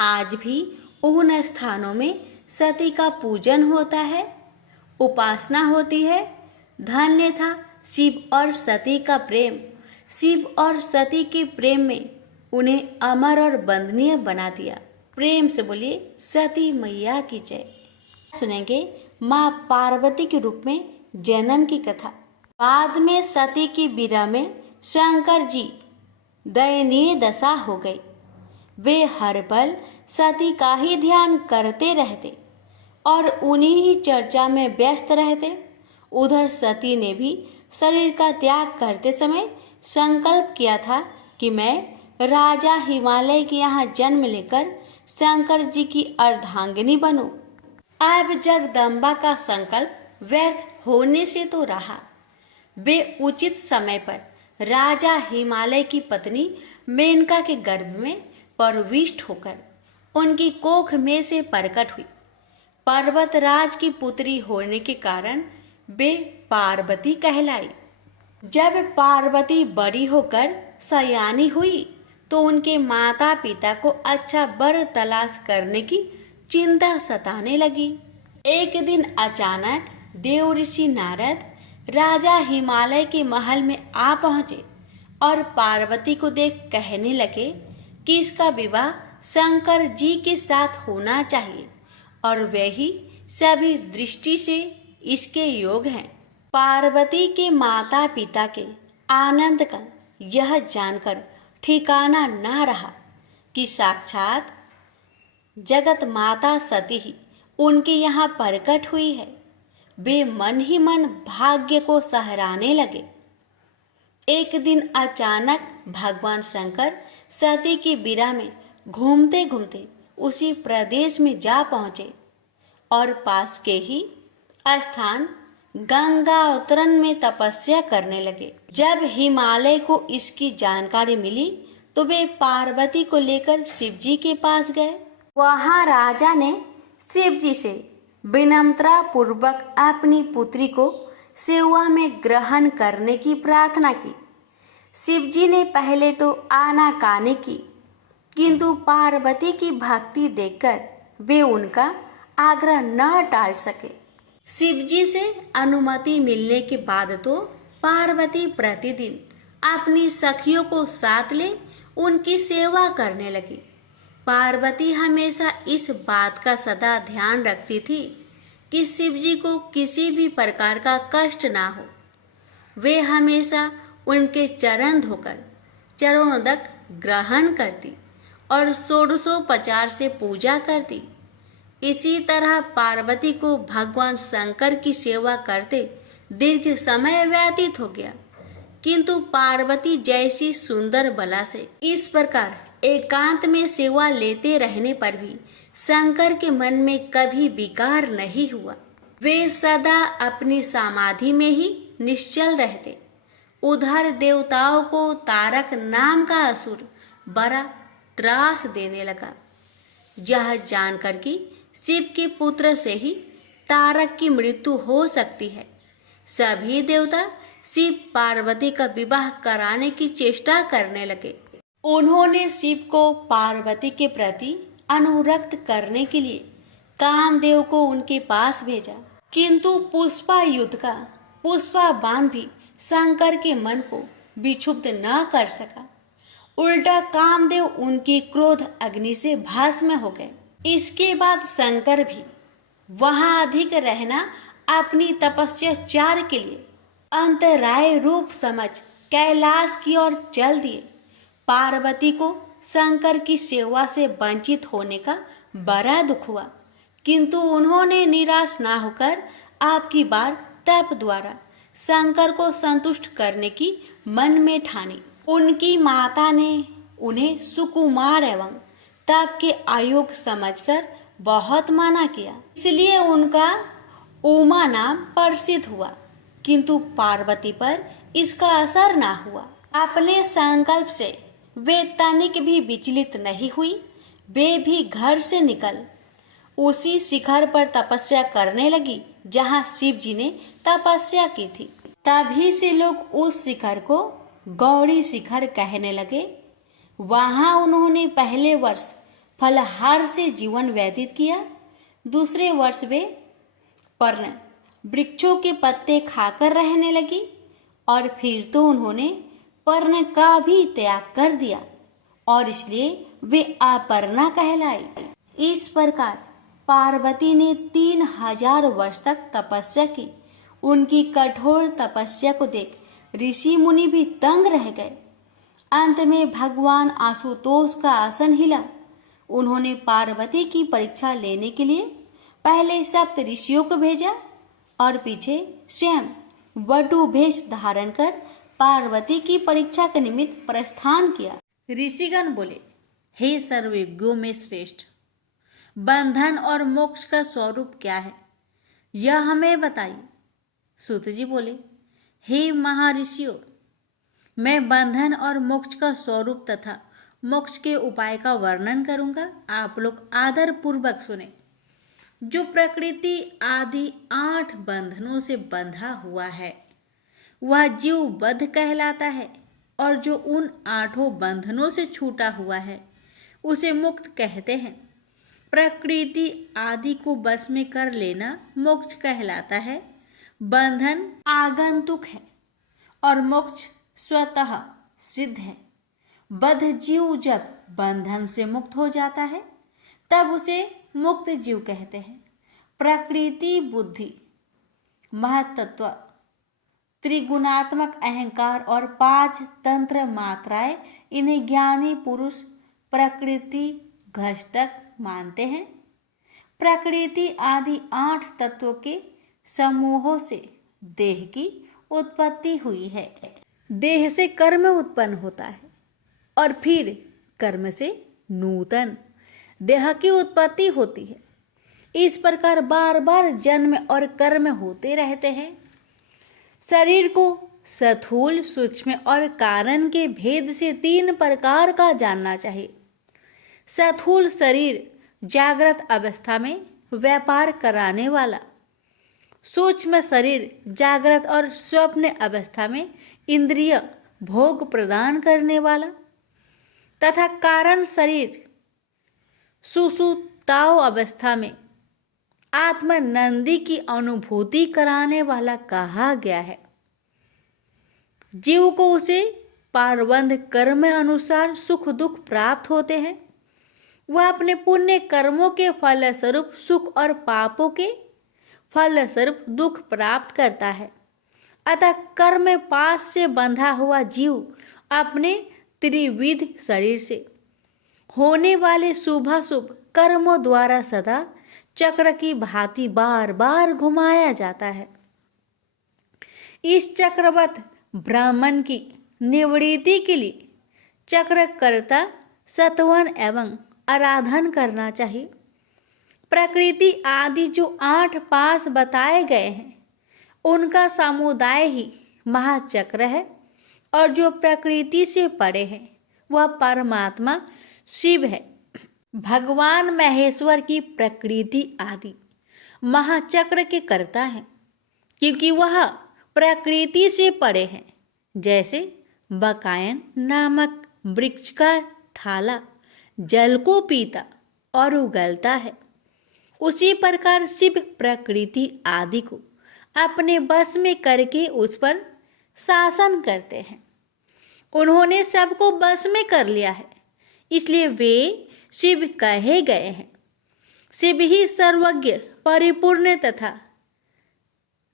आज भी उन स्थानों में सती का पूजन होता है, उपासना होती है। धन्य था शिव और सती का प्रेम। शिव और सती के प्रेम में उन्हें अमर और वंदनीय बना दिया। प्रेम से बोलिए सती मैया की जय। सुनेंगे माँ पार्वती के रूप में जन्म की कथा। बाद में सती की विरह में शंकर जी दयनीय दशा हो गई। वे हर पल सती का ही ध्यान करते रहते और उन्हीं ही चर्चा में व्यस्त रहते। उधर सती ने भी शरीर का त्याग करते समय संकल्प किया था कि मैं राजा हिमालय के यहाँ जन्म लेकर शंकर जी की अर्धांगिनी बनूं। अब जगदम्बा का संकल्प व्यर्थ होने से तो रहा। वे उचित समय पर राजा हिमालय की पत्नी मेनका के गर्भ में प्रविष्ट होकर उनकी कोख में से प्रकट हुई। पर्वतराज की पुत्री होने के कारण वे पार्वती कहलाई। जब पार्वती बड़ी होकर सयानी हुई तो उनके माता पिता को अच्छा वर तलाश करने की चिंता सताने लगी। एक दिन अचानक देव ऋषि नारद राजा हिमालय के महल में आ पहुंचे और पार्वती को देख कहने लगे कि इसका विवाह शंकर जी के साथ होना चाहिए और वे ही सभी दृष्टि से इसके योग हैं। पार्वती के माता पिता के आनंद का यह जानकर ठिकाना ना रहा कि साक्षात जगत माता सती ही उनके यहाँ प्रकट हुई है। वे मन ही मन भाग्य को सहराने लगे। एक दिन अचानक भगवान शंकर सती की विरह में घूमते घूमते उसी प्रदेश में जा पहुंचे और पास के ही स्थान गंगा उत्तरन में तपस्या करने लगे। जब हिमालय को इसकी जानकारी मिली तो वे पार्वती को लेकर शिव जी के पास गए। वहां राजा ने शिव जी से विनम्रता पूर्वक अपनी पुत्री को सेवा में ग्रहण करने की प्रार्थना की। शिव जी ने पहले तो आनाकानी की, किंतु पार्वती की भक्ति देखकर वे उनका आग्रह न टाल सके। शिव जी से अनुमति मिलने के बाद तो पार्वती प्रतिदिन अपनी सखियों को साथ ले उनकी सेवा करने लगी। पार्वती हमेशा इस बात का सदा ध्यान रखती थी कि शिव जी को किसी भी प्रकार का कष्ट ना हो। वे हमेशा उनके चरण धोकर चरणोदक ग्रहण करती और षोडशोपचार से पूजा करती। इसी तरह पार्वती को भगवान शंकर की सेवा करते दीर्घ समय व्यतीत हो गया, किंतु पार्वती जैसी सुंदर बला से इस प्रकार एकांत में सेवा लेते रहने पर भी शंकर के मन में कभी विकार नहीं हुआ। वे सदा अपनी समाधि में ही निश्चल रहते। उधर देवताओं को तारक नाम का असुर बड़ा त्रास देने लगा। यह जानकर कि शिव के पुत्र से ही तारक की मृत्यु हो सकती है, सभी देवता शिव पार्वती का विवाह कराने की चेष्टा करने लगे। उन्होंने शिव को पार्वती के प्रति अनुरक्त करने के लिए कामदेव को उनके पास भेजा, किंतु पुष्पा युद्ध का पुष्पा बाण भी शंकर के मन को विक्षुब्ध न कर सका। उल्टा कामदेव उनकी क्रोध अग्नि से भस्म हो गए। इसके बाद शंकर भी वहां अधिक रहना अपनी तपस्या के लिए अंतराय रूप समझ कैलाश की ओर चल दिए। पार्वती को शंकर की सेवा से वंचित होने का बड़ा दुख हुआ, किंतु उन्होंने निराश ना होकर आपकी बार तप द्वारा शंकर को संतुष्ट करने की मन में ठानी। उनकी माता ने उन्हें सुकुमार एवं तप के आयोग समझकर बहुत माना किया, इसलिए उनका उमा नाम प्रसिद्ध हुआ, किंतु पार्वती पर इसका असर ना हुआ। अपने संकल्प से वे तनिक भी विचलित नहीं हुई। वे भी घर से निकल उसी शिखर पर तपस्या करने लगी जहाँ शिव जी ने तपस्या की थी। तभी से लोग उस शिखर को गौरी शिखर कहने लगे। वहां उन्होंने पहले वर्ष फलहार से जीवन व्यतीत किया। दूसरे वर्ष वे पर्ण वृक्षों के पत्ते खाकर रहने लगी और फिर तो उन्होंने पर्ण का भी त्याग कर दिया और इसलिए वे अपर्णा कहलाई। इस प्रकार पार्वती ने 3000 वर्ष तक तपस्या की। उनकी कठोर तपस्या को देख ऋषि मुनि भी तंग रह गए। अंत में भगवान आशुतोष का आसन हिला। उन्होंने पार्वती की परीक्षा लेने के लिए पहले सप्त ऋषियों को भेजा और पीछे स्वयं वटु भेष धारण कर पार्वती की परीक्षा के निमित्त प्रस्थान किया। ऋषिगण बोले, हे सर्वज्ञों में श्रेष्ठ, बंधन और मोक्ष का स्वरूप क्या है, यह हमें बताइए। सूत जी बोले, हे महर्षियों, मैं बंधन और मोक्ष का स्वरूप तथा मोक्ष के उपाय का वर्णन करूंगा। आप लोग आदर पूर्वक सुने। जो प्रकृति आदि 8 बंधनों से बंधा हुआ है वह जीव बद्ध कहलाता है और जो उन 8 बंधनों से छूटा हुआ है उसे मुक्त कहते हैं। प्रकृति आदि को बस में कर लेना मोक्ष कहलाता है। बंधन आगंतुक है और मोक्ष स्वतः सिद्ध है। बद्ध जीव जब बंधन से मुक्त हो जाता है तब उसे मुक्त जीव कहते हैं। प्रकृति, बुद्धि, महत्त्व, त्रिगुणात्मक अहंकार और 5 तंत्र मात्राएं, इन्हें ज्ञानी पुरुष प्रकृति घटक मानते हैं। प्रकृति आदि 8 तत्वों के समूहों से देह की उत्पत्ति हुई है। देह से कर्म उत्पन्न होता है और फिर कर्म से नूतन देह की उत्पत्ति होती है। इस प्रकार बार बार जन्म और कर्म होते रहते हैं। शरीर को स्थूल, सूक्ष्म और कारण के भेद से 3 प्रकार का जानना चाहिए। स्थूल शरीर जागृत अवस्था में व्यापार कराने वाला, सूक्ष्म शरीर जागृत और स्वप्न अवस्था में इंद्रिय भोग प्रदान करने वाला तथा कारण शरीर सुषुप्ताव अवस्था में आत्मानंदी की अनुभूति कराने वाला कहा गया है। जीव को उसे पारबंध कर्म अनुसार सुख दुख प्राप्त होते हैं। वह अपने पुण्य कर्मों के फलस्वरूप सुख और पापों के फलस्वरूप दुख प्राप्त करता है। अतः कर्म पाश से बंधा हुआ जीव अपने त्रिविध शरीर से होने वाले शुभाशुभ कर्मों द्वारा सदा चक्र की भांति बार बार घुमाया जाता है। इस चक्रवत ब्राह्मण की निवृत्ति के लिए चक्रकर्ता सत्वन एवं आराधन करना चाहिए। प्रकृति आदि जो 8 पास बताए गए हैं उनका समुदाय ही महाचक्र है और जो प्रकृति से परे है वह परमात्मा शिव है। भगवान महेश्वर की प्रकृति आदि महाचक्र के कर्ता हैं क्योंकि वह प्रकृति से परे हैं। जैसे बकायन नामक वृक्ष का थाला जल को पीता और उगलता है, उसी प्रकार शिव प्रकृति आदि को अपने बस में करके उस पर शासन करते हैं। उन्होंने सबको बस में कर लिया है, इसलिए वे शिव कहे गए हैं। शिव ही सर्वज्ञ, परिपूर्ण तथा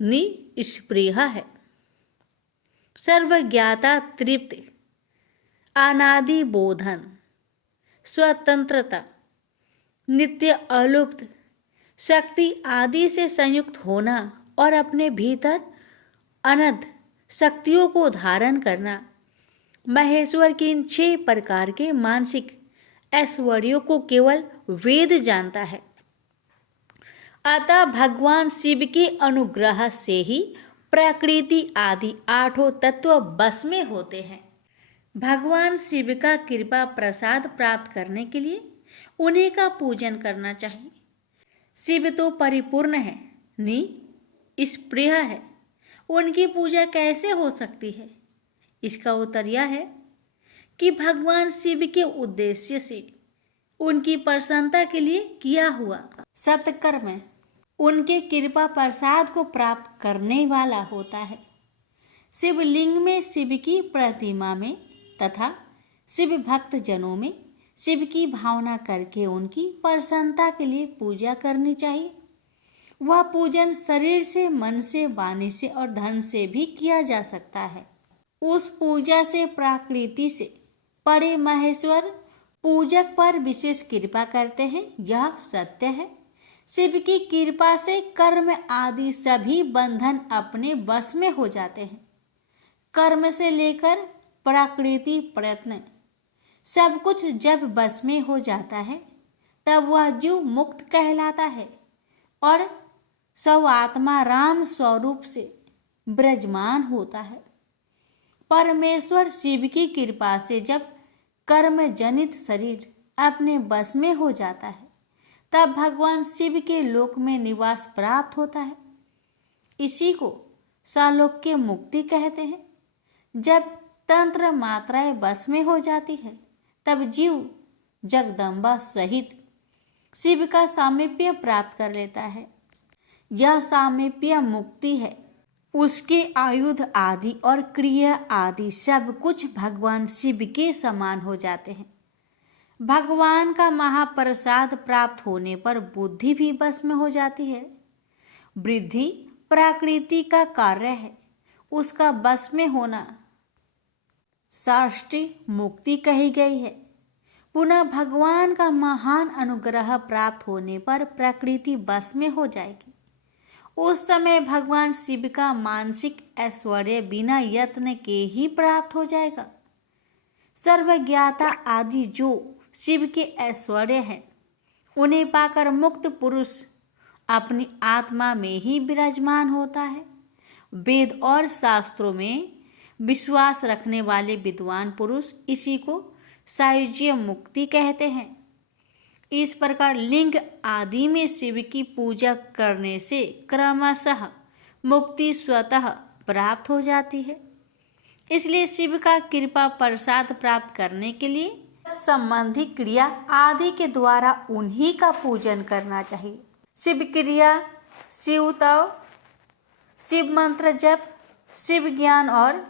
निष्प्रिय है। सर्वज्ञाता, तृप्ति, अनादि बोधन, स्वतंत्रता, नित्य अलुप्त, शक्ति आदि से संयुक्त होना और अपने भीतर अनंत शक्तियों को धारण करना महेश्वर के इन 6 प्रकार के मानसिक ऐश्वर्यों को केवल वेद जानता है। अतः भगवान शिव के अनुग्रह से ही प्रकृति आदि 8 तत्व बस में होते हैं। भगवान शिव का कृपा प्रसाद प्राप्त करने के लिए उन्हीं का पूजन करना चाहिए। शिव तो परिपूर्ण है, निष्प्रिय है, उनकी पूजा कैसे हो सकती है? इसका उत्तर यह है कि भगवान शिव के उद्देश्य से उनकी प्रसन्नता के लिए किया हुआ सत्कर्म उनके कृपा प्रसाद को प्राप्त करने वाला होता है। शिवलिंग में शिव की प्रतिमा में तथा शिव भक्त जनों में शिव की भावना करके उनकी प्रसन्नता के लिए पूजा करनी चाहिए। वह पूजन शरीर से, मन से, वाणी से और धन से भी किया जा सकता है। उस पूजा से प्रकृति से परे महेश्वर पूजक पर विशेष कृपा करते हैं, यह सत्य है। शिव की कृपा से कर्म आदि सभी बंधन अपने वश में हो जाते हैं। कर्म से लेकर प्रकृति प्रयत्न सब कुछ जब वश में हो जाता है तब वह जीव मुक्त कहलाता है और सब आत्मा राम स्वरूप से विराजमान होता है। परमेश्वर शिव की कृपा से जब कर्म जनित शरीर अपने वश में हो जाता है तब भगवान शिव के लोक में निवास प्राप्त होता है। इसी को सालोक्य मुक्ति कहते हैं। जब तंत्र मात्राएं वश में हो जाती है तब जीव जगदम्बा सहित शिव का सामीप्य प्राप्त कर लेता है। यह सामीप्य मुक्ति है। उसके आयुध आदि और क्रिया आदि सब कुछ भगवान शिव के समान हो जाते हैं। भगवान का महाप्रसाद प्राप्त होने पर बुद्धि भी वश में हो जाती है। वृद्धि प्रकृति का कार्य है, उसका वश में होना साष्टी मुक्ति कही गई है। पुनः भगवान का महान अनुग्रह प्राप्त होने पर प्रकृति वश में हो जाएगी। उस समय भगवान शिव का मानसिक ऐश्वर्य बिना यत्न के ही प्राप्त हो जाएगा। सर्वज्ञाता आदि जो शिव के ऐश्वर्य हैं, उन्हें पाकर मुक्त पुरुष अपनी आत्मा में ही विराजमान होता है। वेद और शास्त्रों में विश्वास रखने वाले विद्वान पुरुष इसी को सायुज्य मुक्ति कहते हैं। इस प्रकार लिंग आदि में शिव की पूजा करने से क्रमशः मुक्ति स्वतः प्राप्त हो जाती है। इसलिए शिव का कृपा प्रसाद प्राप्त करने के लिए संबंधी क्रिया आदि के द्वारा उन्हीं का पूजन करना चाहिए। शिव क्रिया, शिव तव, शिव मंत्र जप, शिव ज्ञान और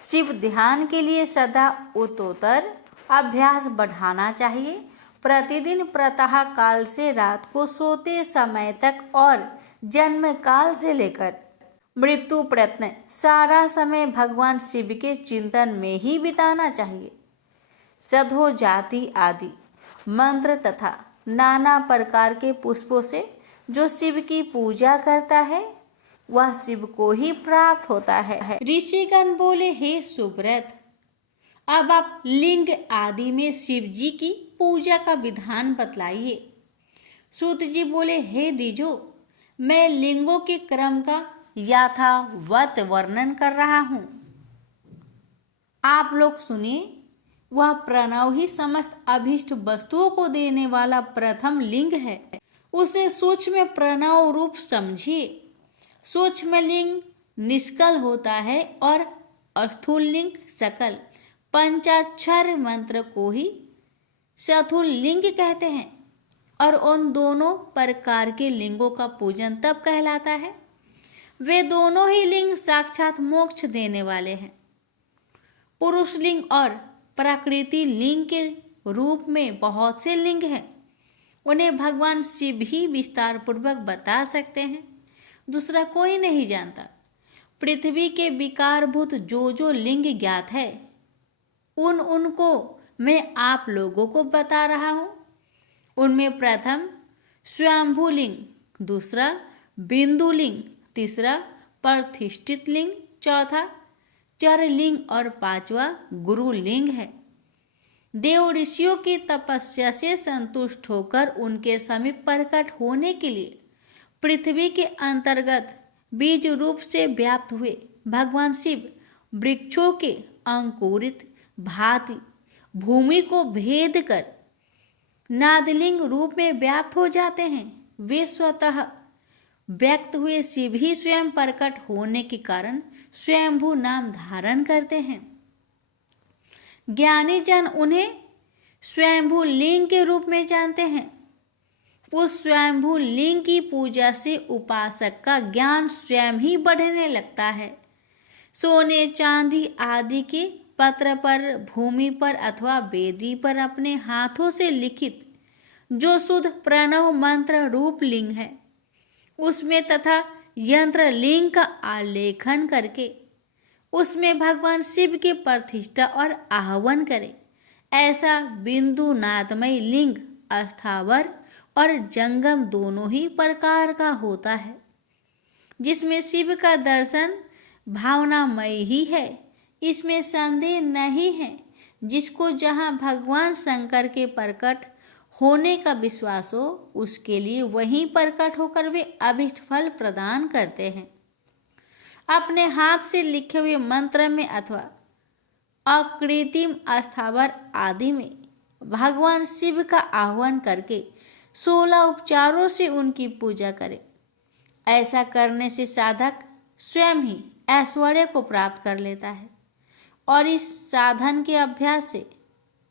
शिव ध्यान के लिए सदा उत्तरोत्तर अभ्यास बढ़ाना चाहिए। प्रतिदिन प्रातः काल से रात को सोते समय तक और जन्म काल से लेकर मृत्यु प्रयत्न सारा समय भगवान शिव के चिंतन में ही बिताना चाहिए। सधो जाति आदि मंत्र तथा नाना प्रकार के पुष्पों से जो शिव की पूजा करता है वह शिव को ही प्राप्त होता है। ऋषिगण बोले, हे सुब्रत, अब आप लिंग आदि में शिव जी की पूजा का विधान बतलाइए। सूत जी बोले, हे द्विजो, मैं लिंगों के क्रम का यथावत वर्णन कर रहा हूँ, आप लोग सुनिए। वह प्रणव ही समस्त अभीष्ट वस्तुओं को देने वाला प्रथम लिंग है। उसे सूक्ष्म प्रणव रूप समझिए। सूक्ष्म लिंग निष्कल होता है और स्थूल लिंग सकल। पंचाक्षर मंत्र को ही चतुर लिंग कहते हैं और उन दोनों प्रकार के लिंगों का पूजन तब कहलाता है। वे दोनों ही लिंग साक्षात मोक्ष देने वाले हैं। पुरुष लिंग और प्रकृति लिंग के रूप में बहुत से लिंग हैं। उन्हें भगवान शिव ही विस्तार पूर्वक बता सकते हैं, दूसरा कोई नहीं जानता। पृथ्वी के विकारभूत जो जो लिंग ज्ञात है उनको मैं आप लोगों को बता रहा हूँ। उनमें प्रथम स्वयंभू लिंग, दूसरा बिंदु लिंग, तीसरा प्रतिष्ठित लिंग, चौथा चर लिंग और पांचवा गुरु लिंग है। देव ऋषियों की तपस्या से संतुष्ट होकर उनके समीप प्रकट होने के लिए पृथ्वी के अंतर्गत बीज रूप से व्याप्त हुए भगवान शिव वृक्षों के अंकुरित भांति भूमि को भेद कर नादलिंग रूप में व्याप्त हो जाते हैं। वे स्वतः व्यक्त हुए शिव ही स्वयं प्रकट होने के कारण स्वयंभू नाम धारण करते हैं। ज्ञानी जन उन्हें स्वयंभू लिंग के रूप में जानते हैं। उस स्वयंभू लिंग की पूजा से उपासक का ज्ञान स्वयं ही बढ़ने लगता है। सोने चांदी आदि के पत्र पर, भूमि पर अथवा वेदी पर अपने हाथों से लिखित जो शुद्ध प्रणव मंत्र रूप लिंग है, उसमें तथा यंत्र लिंग का आलेखन करके उसमें भगवान शिव की प्रतिष्ठा और आह्वान करें। ऐसा बिंदु नादमय लिंग अस्थावर और जंगम दोनों ही प्रकार का होता है, जिसमें शिव का दर्शन भावनामय ही है, इसमें संदेह नहीं है। जिसको जहाँ भगवान शंकर के प्रकट होने का विश्वास हो, उसके लिए वहीं प्रकट होकर वे अभिष्ट फल प्रदान करते हैं। अपने हाथ से लिखे हुए मंत्र में अथवा अकृत्रिम अस्थावर आदि में भगवान शिव का आह्वान करके 16 उपचारों से उनकी पूजा करें। ऐसा करने से साधक स्वयं ही ऐश्वर्य को प्राप्त कर लेता है और इस साधन के अभ्यास से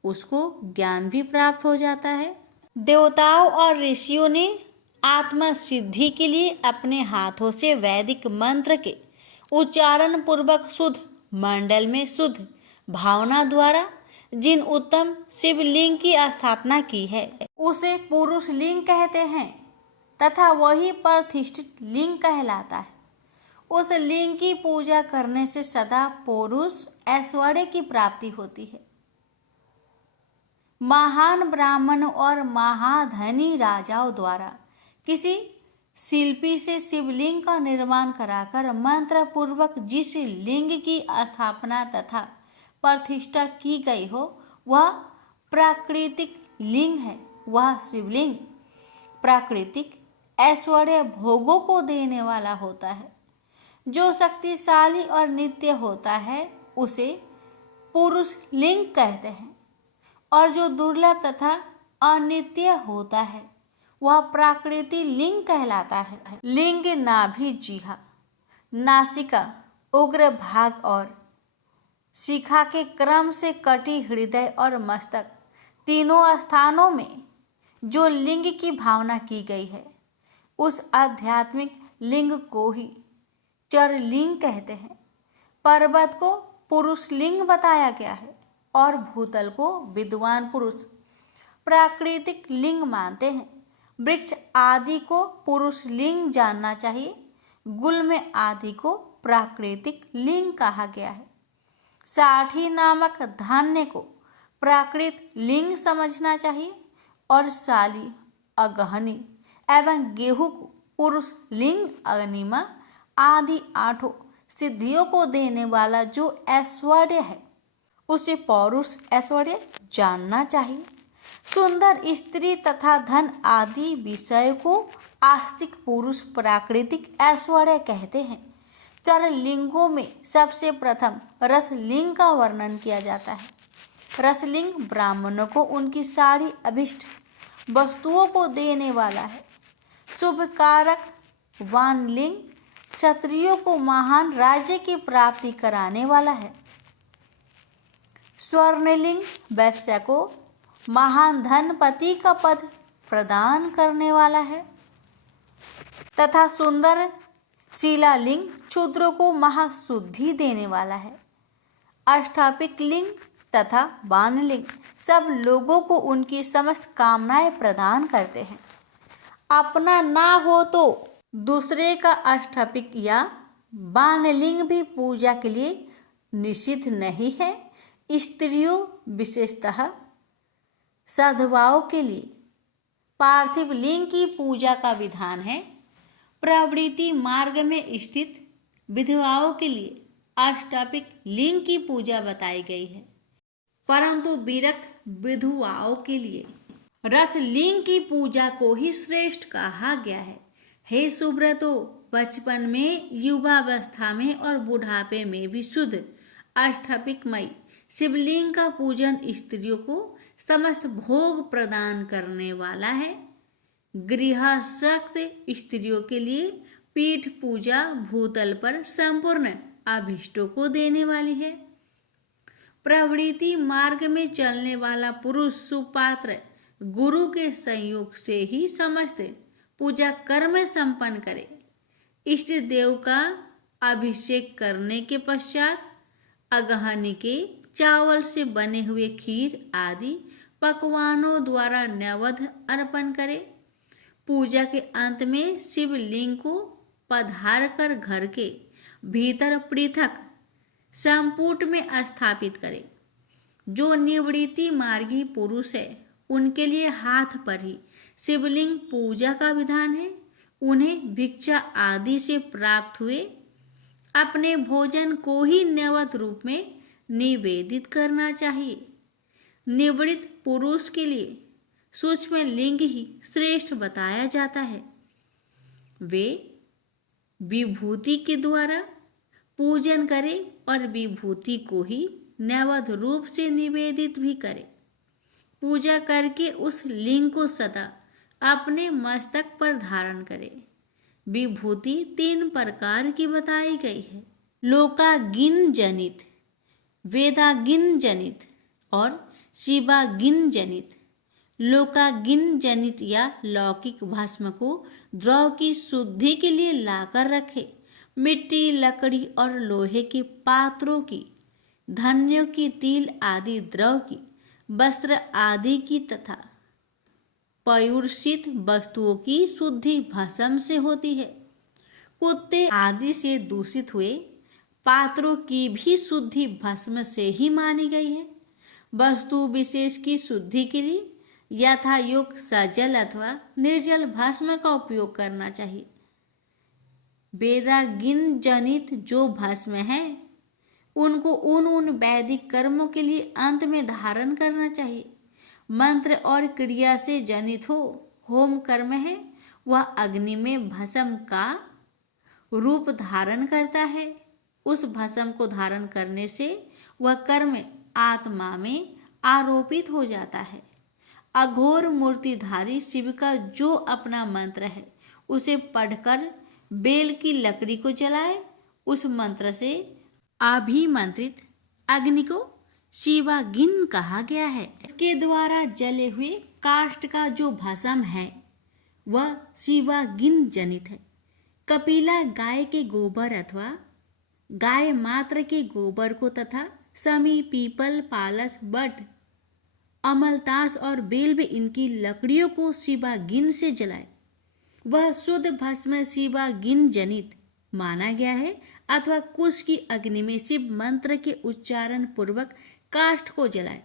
उसको ज्ञान भी प्राप्त हो जाता है। देवताओं और ऋषियों ने आत्मा सिद्धि के लिए अपने हाथों से वैदिक मंत्र के उच्चारण पूर्वक शुद्ध मंडल में शुद्ध भावना द्वारा जिन उत्तम शिवलिंग की स्थापना की है, उसे पुरुष लिंग कहते हैं तथा वही प्रतिष्ठित लिंग कहलाता है। उस लिंग की पूजा करने से सदा पुरुष ऐश्वर्य की प्राप्ति होती है। महान ब्राह्मण और महाधनी राजाओं द्वारा किसी शिल्पी से शिवलिंग का निर्माण कराकर मंत्र पूर्वक जिस लिंग की स्थापना तथा प्रतिष्ठा की गई हो, वह प्राकृतिक लिंग है। वह शिवलिंग प्राकृतिक ऐश्वर्य भोगों को देने वाला होता है। जो शक्तिशाली और नित्य होता है उसे पुरुष लिंग कहते हैं, और जो दुर्लभ तथा अनित्य होता है वह प्राकृतिक लिंग कहलाता है। लिंग नाभि, जिह्वा, नासिका, उग्र भाग और शिखा के क्रम से कटी हृदय और मस्तक, तीनों स्थानों में जो लिंग की भावना की गई है, उस आध्यात्मिक लिंग को ही चर लिंग कहते हैं। पर्वत को पुरुष लिंग बताया गया है और भूतल को विद्वान पुरुष प्राकृतिक लिंग मानते हैं। वृक्ष आदि को पुरुष लिंग जानना चाहिए। गुल्म आदि को प्राकृतिक लिंग कहा गया है। साठी नामक धान्य को प्राकृत लिंग समझना चाहिए और साली, अगहनी एवं गेहूं को पुरुष लिंग, अग्निमा आदि 8 सिद्धियों को देने वाला जो ऐश्वर्य है, उसे पौरुष ऐश्वर्य जानना चाहिए। सुंदर स्त्री तथा धन आदि विषय को आस्तिक पुरुष प्राकृतिक ऐश्वर्य कहते हैं। चार लिंगों में सबसे प्रथम रसलिंग का वर्णन किया जाता है। रसलिंग ब्राह्मणों को उनकी सारी अभिष्ट वस्तुओं को देने वाला है। शुभ कारक वानलिंग क्षत्रियों को महान राज्य की प्राप्ति कराने वाला है। स्वर्णलिंग वैश्य को महान धनपति का पद प्रदान करने वाला है तथा सुंदर शिलालिंग क्षुद्रों को महाशुद्धि देने वाला है। अष्टापिक लिंग तथा बाणलिंग सब लोगों को उनकी समस्त कामनाएं प्रदान करते हैं। अपना ना हो तो दूसरे का अष्टापिक या बाणलिंग भी पूजा के लिए निषिद्ध नहीं है। स्त्रियों विशेषतः साधुवाओं के लिए पार्थिव लिंग की पूजा का विधान है। प्रवृत्ति मार्ग में स्थित विधवाओं के लिए अष्टापिक लिंग की पूजा बताई गई है, परंतु विरक्त विधवाओं के लिए रस लिंग की पूजा को ही श्रेष्ठ कहा गया है। हे सुब्रतो, बचपन में, युवावस्था में और बुढ़ापे में भी शुद्ध अष्टापिकमय शिवलिंग का पूजन स्त्रियों को समस्त भोग प्रदान करने वाला है। गृहस्थ स्त्रियों के लिए पीठ पूजा भूतल पर संपूर्ण अभीष्टों को देने वाली है। प्रवृत्ति मार्ग में चलने वाला पुरुष सुपात्र गुरु के संयोग से ही समस्त पूजा कर्म संपन्न करे। इष्ट देव का अभिषेक करने के पश्चात अगहनी के चावल से बने हुए खीर आदि पकवानों द्वारा नैवेद्य अर्पण करे। पूजा के अंत में शिवलिंग को पधार कर घर के भीतर पृथक संपुट में स्थापित करे। जो निवृत्ति मार्गी पुरुष है उनके लिए हाथ पर ही शिवलिंग पूजा का विधान है। उन्हें भिक्षा आदि से प्राप्त हुए अपने भोजन को ही नैवेद्य रूप में निवेदित करना चाहिए। निवृत्त पुरुष के लिए सूक्ष्म लिंग ही श्रेष्ठ बताया जाता है। वे विभूति के द्वारा पूजन करे और विभूति को ही नैवेद्य रूप से निवेदित भी करे। पूजा करके उस लिंग को सदा अपने मस्तक पर धारण करे। विभूति 3 प्रकार की बताई गई है, लोकागिन जनित, वेदागिन जनित और शिवागिन जनित। लोकागिन जनित या लौकिक भस्म को द्रव की शुद्धि के लिए लाकर रखे। मिट्टी, लकड़ी और लोहे के पात्रों की, धान्यों की, तिल आदि द्रव की, वस्त्र आदि की तथा पयुर्षित वस्तुओं की शुद्धि भस्म से होती है। कुत्ते आदि से दूषित हुए पात्रों की भी शुद्धि भस्म से ही मानी गई है। वस्तु विशेष की शुद्धि के लिए यथा योग्य सजल अथवा निर्जल भस्म का उपयोग करना चाहिए। वेदागिन जनित जो भस्म है उनको उन वैदिक कर्मों के लिए अंत में धारण करना चाहिए। मंत्र और क्रिया से जनित हो होम कर्म है वह अग्नि में भस्म का रूप धारण करता है। उस भस्म को धारण करने से वह कर्म आत्मा में आरोपित हो जाता है। अघोर मूर्तिधारी शिव का जो अपना मंत्र है उसे पढ़कर बेल की लकड़ी को जलाए। उस मंत्र से अभिमंत्रित अग्नि को शिवागिन कहा गया है। इसके द्वारा जले हुए काष्ठ का जो भस्म है वह शिवागिन जनित है। कपिला गाय के गोबर अथवा गाय मात्र के गोबर को तथा समी, पीपल, पालस, बट, अमलतास और बेल में इनकी लकड़ियों को शिवागिन से जलाए। वह शुद्ध भस्म शिवागिन जनित माना गया है। अथवा कुश की अग्नि में शिव मंत्र के उच्चारण पूर्वक काष्ठ को जलाए।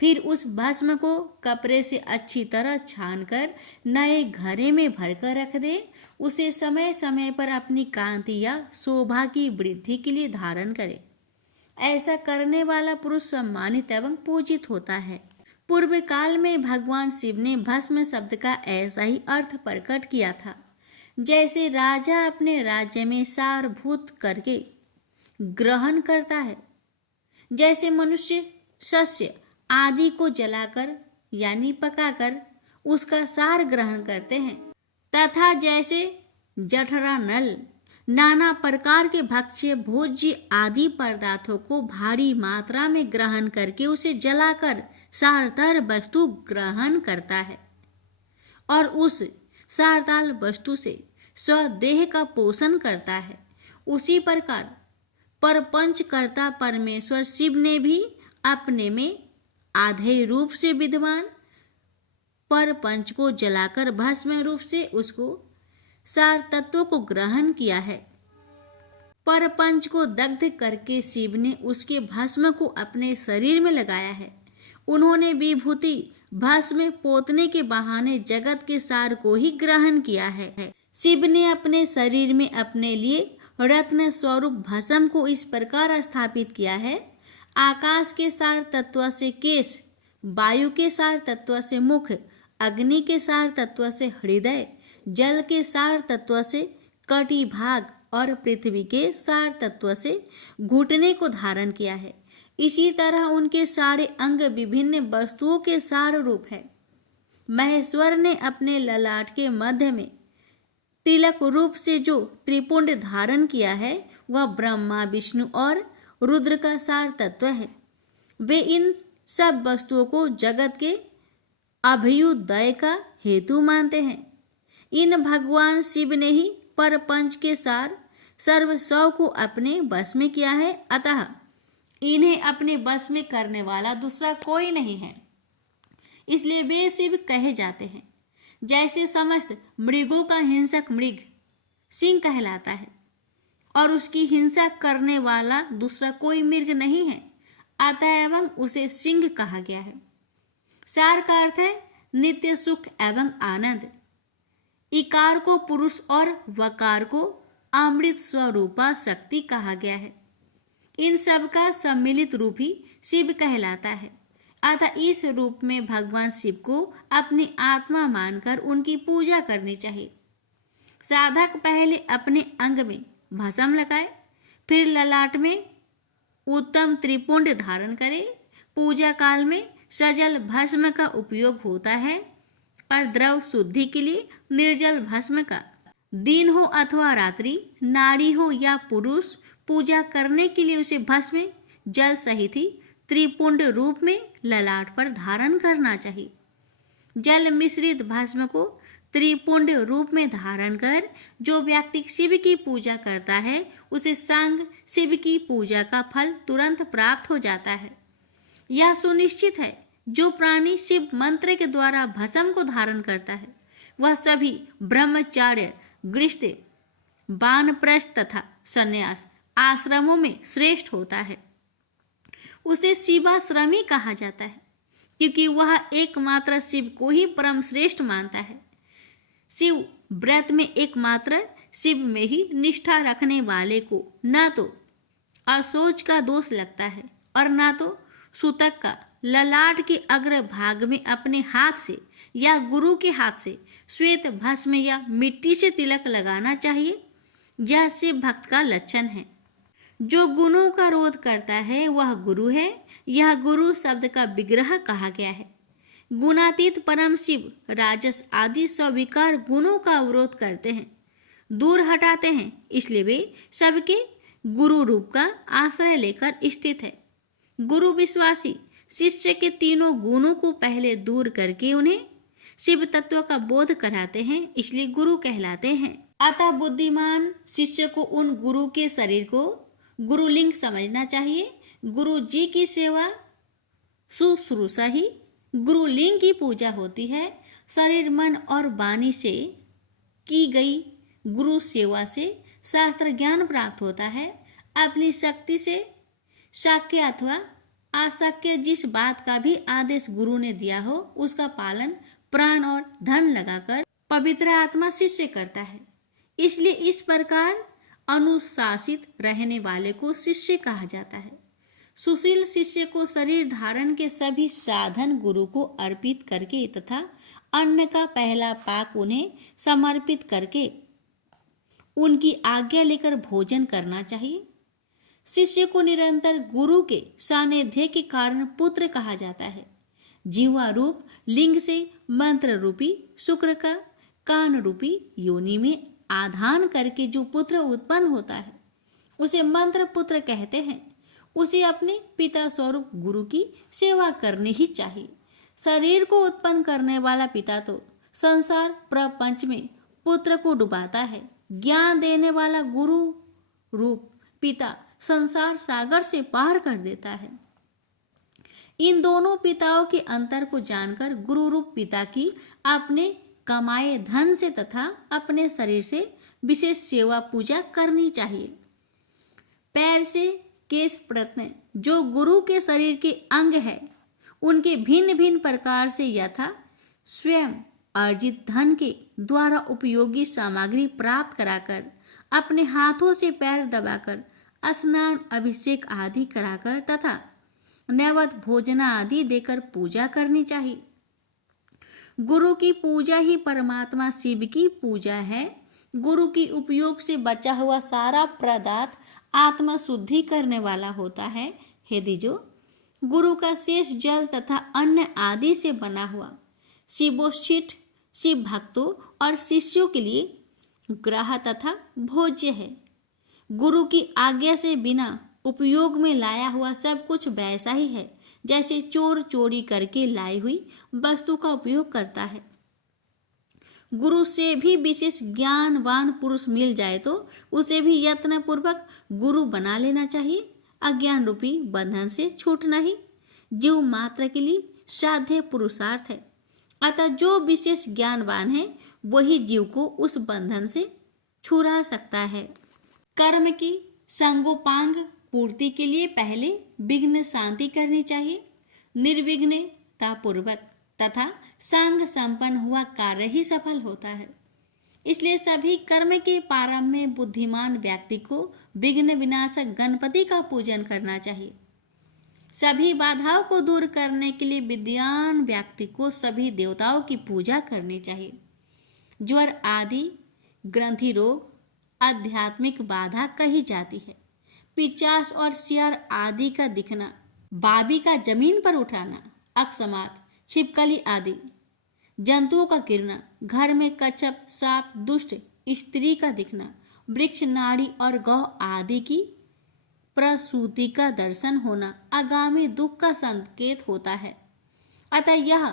फिर उस भस्म को कपड़े से अच्छी तरह छानकर नए घड़े में भरकर रख दे। उसे समय समय पर अपनी कांति या शोभा की वृद्धि के लिए धारण करे। ऐसा करने वाला पुरुष सम्मानित एवं पूजित होता है। पूर्व काल में भगवान शिव ने भस्म शब्द का ऐसा ही अर्थ प्रकट किया था। जैसे राजा अपने राज्य में सारभूत करके ग्रहण करता है, जैसे मनुष्य शस्य आदि को जलाकर यानी पकाकर उसका सार ग्रहण करते हैं, तथा जैसे जठरा नल नाना प्रकार के भक्ष्य भोज्य आदि पदार्थों को भारी मात्रा में ग्रहण करके उसे जलाकर सारतर वस्तु ग्रहण करता है और उस सारताल वस्तु से स्वदेह का पोषण करता है, उसी प्रकार परपंचकर्ता परमेश्वर शिव ने भी अपने में आधे रूप से विद्वान परपंच को जलाकर भस्म रूप से उसको सार तत्व को ग्रहण किया है। परपंच को दग्ध करके शिव ने उसके भस्म को अपने शरीर में लगाया है। उन्होंने विभूति भस्म पोतने के बहाने जगत के सार को ही ग्रहण किया है। शिव ने अपने शरीर में अपने लिए रत्न स्वरूप भस्म को इस प्रकार स्थापित किया है। आकाश के सार तत्व से केश, वायु के सार तत्व से मुख, अग्नि के सार तत्व से हृदय, जल के सार तत्व से कटिभाग और पृथ्वी के सार तत्व से घुटने को धारण किया है। इसी तरह उनके सारे अंग विभिन्न वस्तुओं के सार रूप है। महेश्वर ने अपने ललाट के मध्य में तिलक रूप से जो त्रिपुंड धारण किया है वह ब्रह्मा, विष्णु और रुद्र का सार तत्व है। वे इन सब वस्तुओं को जगत के अभ्युदय का हेतु मानते हैं। इन भगवान शिव ने ही परपंच के सार सर्व सौ को अपने वश में किया है, अतः इन्हें अपने वश में करने वाला दूसरा कोई नहीं है, इसलिए वे शिव कहे जाते हैं। जैसे समस्त मृगों का हिंसक मृग सिंह कहलाता है और उसकी हिंसा करने वाला दूसरा कोई मृग नहीं है, अतः एवं उसे सिंह कहा गया है। सार का अर्थ है नित्य सुख एवं आनंद। इकार को पुरुष और वकार को अमृत स्वरूपा शक्ति कहा गया है। इन सब का सम्मिलित रूप ही शिव कहलाता है, अतः इस रूप में भगवान शिव को अपनी आत्मा मानकर उनकी पूजा करनी चाहिए। साधक पहले अपने अंग में भस्म लगाए, फिर ललाट में उत्तम त्रिपुंड धारण करे। पूजा काल में सजल भस्म का उपयोग होता है और द्रव शुद्धि के लिए निर्जल भस्म का। दिन हो अथवा रात्रि, नारी हो या पुरुष, पूजा करने के लिए उसे भस्म जल सहित ही त्रिपुंड रूप में ललाट पर धारण करना चाहिए। जल मिश्रित भस्म को त्रिपुंड रूप में धारण कर जो व्यक्ति शिव की पूजा करता है उसे सांग शिव की पूजा का फल तुरंत प्राप्त हो जाता है। यह सुनिश्चित है जो प्राणी शिव मंत्र के द्वारा भस्म को धारण करता है वह सभी ब्रह्मचार्य, गृहस्थ, वानप्रस्थ तथा संन्यास आश्रमों में श्रेष्ठ होता है। उसे शिवाश्रमी कहा जाता है क्योंकि वह एकमात्र शिव को ही परम श्रेष्ठ मानता है। शिव व्रत में एकमात्र शिव में ही निष्ठा रखने वाले को न तो असोच का दोष लगता है और न तो सूतक का। ललाट के अग्र भाग में अपने हाथ से या गुरु के हाथ से श्वेत भस्म या मिट्टी से तिलक लगाना चाहिए। यह शिव भक्त का लक्षण है। जो गुणों का रोध करता है वह गुरु है। यह गुरु शब्द का विग्रह कहा गया है। गुणातीत परम शिव राजस आदि स्विकार गुणों का अवरोध करते हैं, दूर हटाते हैं, इसलिए वे सबके गुरु रूप का आश्रय लेकर स्थित है। गुरु विश्वासी शिष्य के तीनों गुणों को पहले दूर करके उन्हें शिव तत्व का बोध कराते हैं, इसलिए गुरु कहलाते हैं। अतः बुद्धिमान शिष्य को उन गुरु के शरीर को गुरुलिंग समझना चाहिए। गुरु जी की सेवा शुश्रूषा ही गुरुलिंग की पूजा होती है। शरीर, मन और वाणी से की गई गुरु सेवा से शास्त्र ज्ञान प्राप्त होता है। अपनी शक्ति से शाक्य अथवा आशक्य जिस बात का भी आदेश गुरु ने दिया हो उसका पालन प्राण और धन लगाकर पवित्र आत्मा शिष्य करता है। इसलिए इस प्रकार अनुशासित रहने वाले को शिष्य कहा जाता है। सुशील शिष्य को शरीर धारण के सभी साधन गुरु को अर्पित करके तथा अन्न का पहला पाक उन्हें समर्पित करके उनकी आज्ञा लेकर भोजन करना चाहिए। शिष्य को निरंतर गुरु के सानिध्य के कारण पुत्र कहा जाता है। जीवा रूप लिंग से मंत्र रूपी शुक्र का कान रूपी योनि में आधान करके जो पुत्र उत्पन्न होता है उसे मंत्र पुत्र कहते हैं। उसे अपने पिता स्वरूप गुरु की सेवा करनी ही चाहिए। शरीर को उत्पन्न करने वाला पिता तो संसार प्रपंच में पुत्र को डुबाता है। ज्ञान देने वाला गुरु रूप पिता संसार सागर से पार कर देता है। इन दोनों पिताओं के अंतर को जानकर गुरु रूप पिता की अपने कमाए धन से तथा अपने शरीर से विशेष सेवा पूजा करनी चाहिए। पैर से केश प्रत्यय जो गुरु के शरीर के अंग है उनके भिन्न भिन्न प्रकार से यथा स्वयं अर्जित धन के द्वारा उपयोगी सामग्री प्राप्त कराकर अपने हाथों से पैर दबाकर स्नान अभिषेक आदि कराकर तथा नैवेद्य भोजना आदि देकर पूजा करनी चाहिए। गुरु की पूजा ही परमात्मा शिव की पूजा है। गुरु की उपयोग से बचा हुआ सारा पदार्थ आत्मा शुद्धि करने वाला होता है। हे द्विजो, गुरु का शेष जल तथा अन्न आदि से बना हुआ शिवोच्छिष्ट शिव भक्तों और शिष्यों के लिए ग्राह्य तथा भोज्य है। गुरु की आज्ञा से बिना उपयोग में लाया हुआ सब कुछ वैसा ही है जैसे चोर चोरी करके लाई हुई वस्तु का उपयोग करता है। गुरु से भी विशेष ज्ञानवान पुरुष मिल जाए तो उसे भी यत्न पूर्वक गुरु बना लेना चाहिए। अज्ञान रूपी बंधन से छूटना ही जीव मात्र के लिए साध्य पुरुषार्थ है। अतः जो विशेष ज्ञानवान है वही जीव को उस बंधन से छुड़ा सकता है। कर्म की संगोपांग पूर्ति के लिए पहले विघ्न शांति करनी चाहिए। निर्विघ्नता पूर्वक तथा सांग संपन्न हुआ कार्य ही सफल होता है। इसलिए सभी कर्म के प्रारंभ में बुद्धिमान व्यक्ति को विघ्न विनाशक गणपति का पूजन करना चाहिए। सभी बाधाओं को दूर करने के लिए विद्वान व्यक्ति को सभी देवताओं की पूजा करनी चाहिए। ज्वर आदि ग्रंथि रोग आध्यात्मिक बाधा कही जाती है। पिचास और सियार आदि का दिखना, बाबी का जमीन पर उठाना, अकस्मात छिपकली आदि जंतुओं का गिरना, घर में कच्छप सांप दुष्ट स्त्री का दिखना, वृक्ष नाड़ी और गौ आदि की प्रसूति का दर्शन होना आगामी दुख का संकेत होता है। अतः यह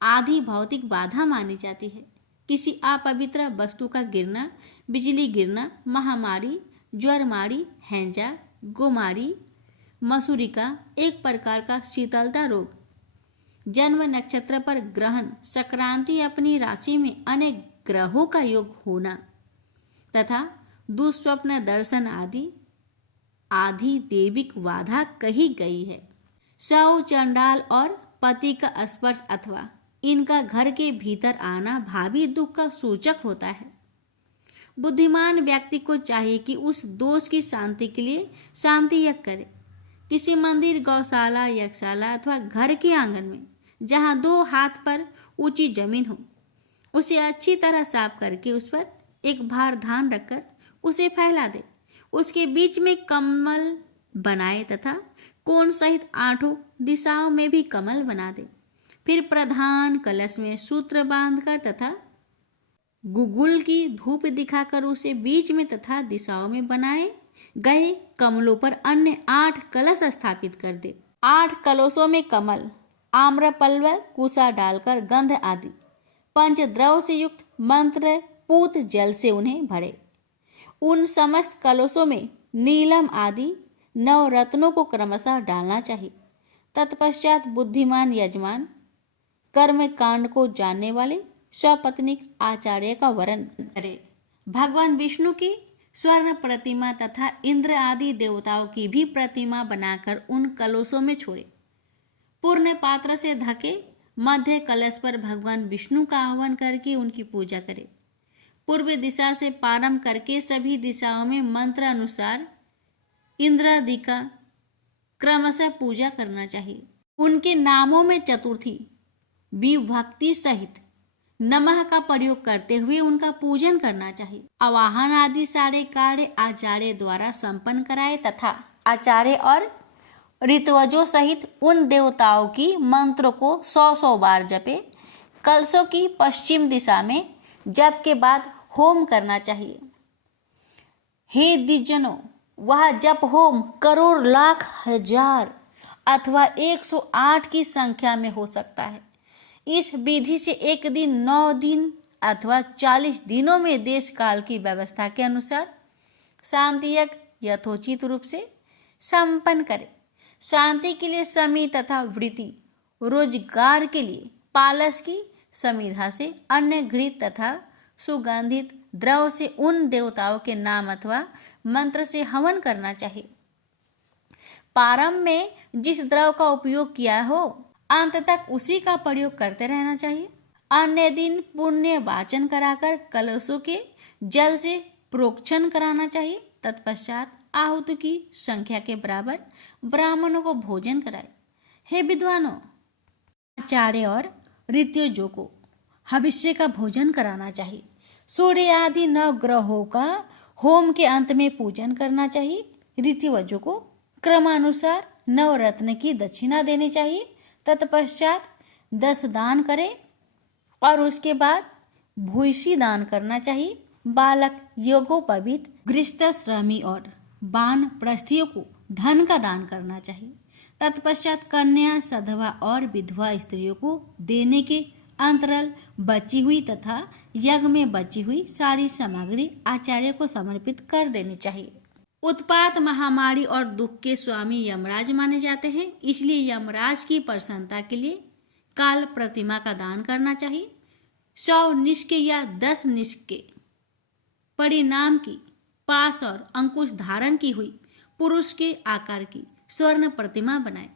आदि भौतिक बाधा मानी जाती है। किसी अपवित्र वस्तु का गिरना, बिजली गिरना, महामारी, ज्वरमारी, हैंजा, गोमारी, मसूरी का एक प्रकार का शीतलता रोग, जन्म नक्षत्र पर ग्रहण, संक्रांति, अपनी राशि में अनेक ग्रहों का योग होना तथा दुस्वप्न दर्शन आदि दैविक बाधा कही गई है। शव, चंडाल और पति का स्पर्श अथवा इनका घर के भीतर आना भावी दुख का सूचक होता है। बुद्धिमान व्यक्ति को चाहिए कि उस दोष की शांति के लिए शांति यज्ञ करे। किसी मंदिर, गौशाला, यज्ञशाला अथवा घर के आंगन में जहाँ 2 हाथ पर ऊंची जमीन हो, उसे अच्छी तरह साफ करके उस पर एक भार धान रखकर उसे फैला दे। उसके बीच में कमल बनाए तथा कोण सहित 8 दिशाओं में भी कमल बना दे। फिर प्रधान कलश में सूत्र बांधकर तथा गुगुल की धूप दिखाकर उसे बीच में तथा दिशाओं में बनाए गए कमलों पर अन्य 8 कलश स्थापित कर दे। 8 कलशों में कमल, आम्रपल्लव, कुशा डालकर गंध आदि पंचद्रव से युक्त मंत्र पूत जल से उन्हें भरे। उन समस्त कलशों में नीलम आदि 9 रत्नों को क्रमशः डालना चाहिए। तत्पश्चात बुद्धिमान यजमान कर्म कांड को जानने वाले सपत्नीक आचार्य का वरण करे। भगवान विष्णु की स्वर्ण प्रतिमा तथा इंद्र आदि देवताओं की भी प्रतिमा बनाकर उन कलशों में छोड़े। पूर्ण पात्र से ढके मध्य कलश पर भगवान विष्णु का आह्वान करके उनकी पूजा करे। पूर्व दिशा से प्रारंभ करके सभी दिशाओं में मंत्र अनुसार इंद्रादि का क्रमशः पूजा करना चाहिए। उनके नामों में चतुर्थी विभक्ति सहित नमः का प्रयोग करते हुए उनका पूजन करना चाहिए। आवाहन आदि सारे कार्य आचार्य द्वारा संपन्न कराए तथा आचार्य और ऋतवजों सहित उन देवताओं की मंत्रों को 100 बार जपे। कलशों की पश्चिम दिशा में जप के बाद होम करना चाहिए। हे द्विजनों, वह जप होम करोड़, लाख, हजार अथवा 108 की संख्या में हो सकता है। इस विधि से एक दिन, 9 दिन अथवा 40 दिनों में देश काल की व्यवस्था के अनुसार शांति यज्ञ यथोचित रूप से संपन्न करे। शांति के लिए समी तथा वृत्ति, रोजगार के लिए पालस की समिधा से अन्य घृत तथा सुगंधित द्रव से उन देवताओं के नाम अथवा मंत्र से हवन करना चाहिए। प्रारंभ में जिस द्रव का उपयोग किया हो अंत तक उसी का प्रयोग करते रहना चाहिए। अन्य दिन पुण्य वाचन कराकर कलशों के जल से प्रोक्षण कराना चाहिए। तत्पश्चात आहुति की संख्या के बराबर ब्राह्मणों को भोजन कराए। हे विद्वानों, आचार्य और ऋत्विजों को भविष्य का भोजन कराना चाहिए। सूर्य आदि 9 ग्रहों का होम के अंत में पूजन करना चाहिए। ऋत्विजों को क्रमानुसार 9 रत्न की दक्षिणा देनी चाहिए। तत्पश्चात 10 दान करें और उसके बाद भूषी दान करना चाहिए। बालक, योगोपवीत, गृहस्थ, श्रमी और बान प्रस्थियों को धन का दान करना चाहिए। तत्पश्चात कन्या, सधवा और विधवा स्त्रियों को देने के अंतराल बची हुई तथा यज्ञ में बची हुई सारी सामग्री आचार्य को समर्पित कर देनी चाहिए। उत्पात, महामारी और दुख के स्वामी यमराज माने जाते हैं, इसलिए यमराज की प्रसन्नता के लिए काल प्रतिमा का दान करना चाहिए। 100 निष्के या 10 निष्के परिणाम की पास और अंकुश धारण की हुई पुरुष के आकार की स्वर्ण प्रतिमा बनाए।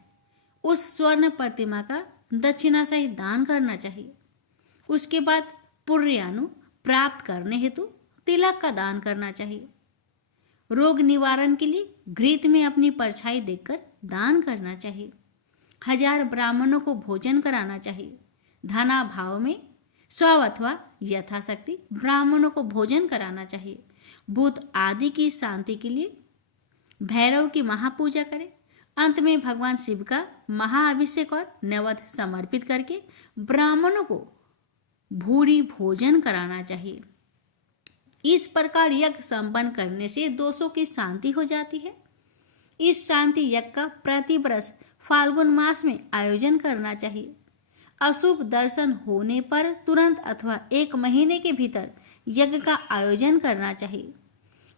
उस स्वर्ण प्रतिमा का दक्षिणा सहित दान करना चाहिए। उसके बाद पुर्यानु प्राप्त करने हेतु तिलक का दान करना चाहिए। रोग निवारण के लिए घृत में अपनी परछाई देकर दान करना चाहिए। 1000 ब्राह्मणों को भोजन कराना चाहिए। धना भाव में 100 अथवा यथाशक्ति ब्राह्मणों को भोजन कराना चाहिए। भूत आदि की शांति के लिए भैरव की महापूजा करें। अंत में भगवान शिव का महाअभिषेक और नैवेद्य समर्पित करके ब्राह्मणों को भूरी भोजन कराना चाहिए। इस प्रकार यज्ञ संपन्न करने से दोषों की शांति हो जाती है। इस शांति यज्ञ का प्रति वर्ष फाल्गुन मास में आयोजन करना चाहिए। अशुभ दर्शन होने पर तुरंत अथवा 1 महीने के भीतर यज्ञ का आयोजन करना चाहिए।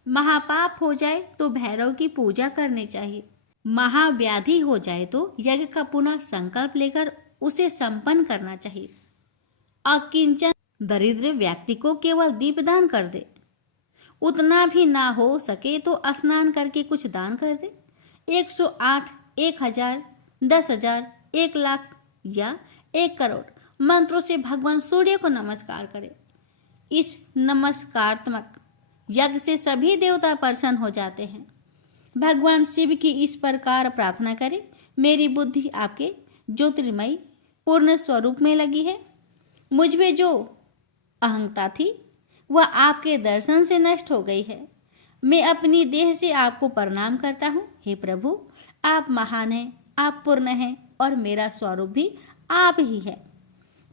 महापाप हो जाए तो भैरव की पूजा करनी चाहिए। महाव्याधि हो जाए तो यज्ञ का पुनः संकल्प लेकर उसे संपन्न करना चाहिए। अकिंचन दरिद्र व्यक्ति को केवल दीपदान कर दे। उतना भी ना हो सके तो स्नान करके कुछ दान कर दे। 108, 1000, 10,000, 1 लाख या 1 करोड़ मंत्रों से भगवान सूर्य को नमस्कार करे। इस नमस्कारात्मक यज्ञ से सभी देवता प्रसन्न हो जाते हैं। भगवान शिव की इस प्रकार प्रार्थना करें, मेरी बुद्धि आपके ज्योतिर्मयी पूर्ण स्वरूप में लगी है। मुझ में जो अहंता थी वह आपके दर्शन से नष्ट हो गई है। मैं अपनी देह से आपको प्रणाम करता हूँ। हे प्रभु, आप महान हैं, आप पूर्ण हैं और मेरा स्वरूप भी आप ही है।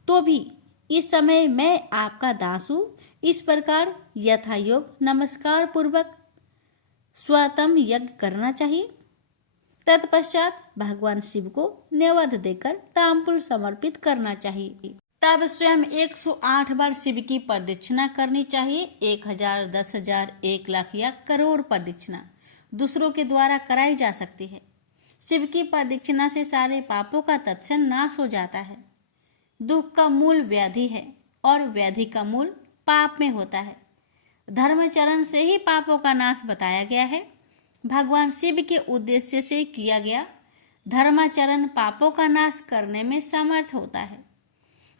तो भी इस समय मैं आपका दास हूँ। इस प्रकार यथायोग नमस्कार पूर्वक स्वतम यज्ञ करना चाहिए। तत्पश्चात भगवान शिव को नैवेद्य देकर तांबूल समर्पित करना चाहिए। तब स्वयं 108 बार शिव की प्रदक्षिणा करनी चाहिए। 1000, 10,000, 1 लाख या करोड़ प्रदक्षिणा दूसरों के द्वारा कराई जा सकती है। शिव की प्रदक्षिणा से सारे पापों का तत्क्षण नाश हो जाता है। दुख का मूल व्याधि है और व्याधि का मूल पाप में होता है। धर्मचरण से ही पापों का नाश बताया गया है। भगवान शिव के उद्देश्य से किया गया धर्माचरण पापों का नाश करने में समर्थ होता है।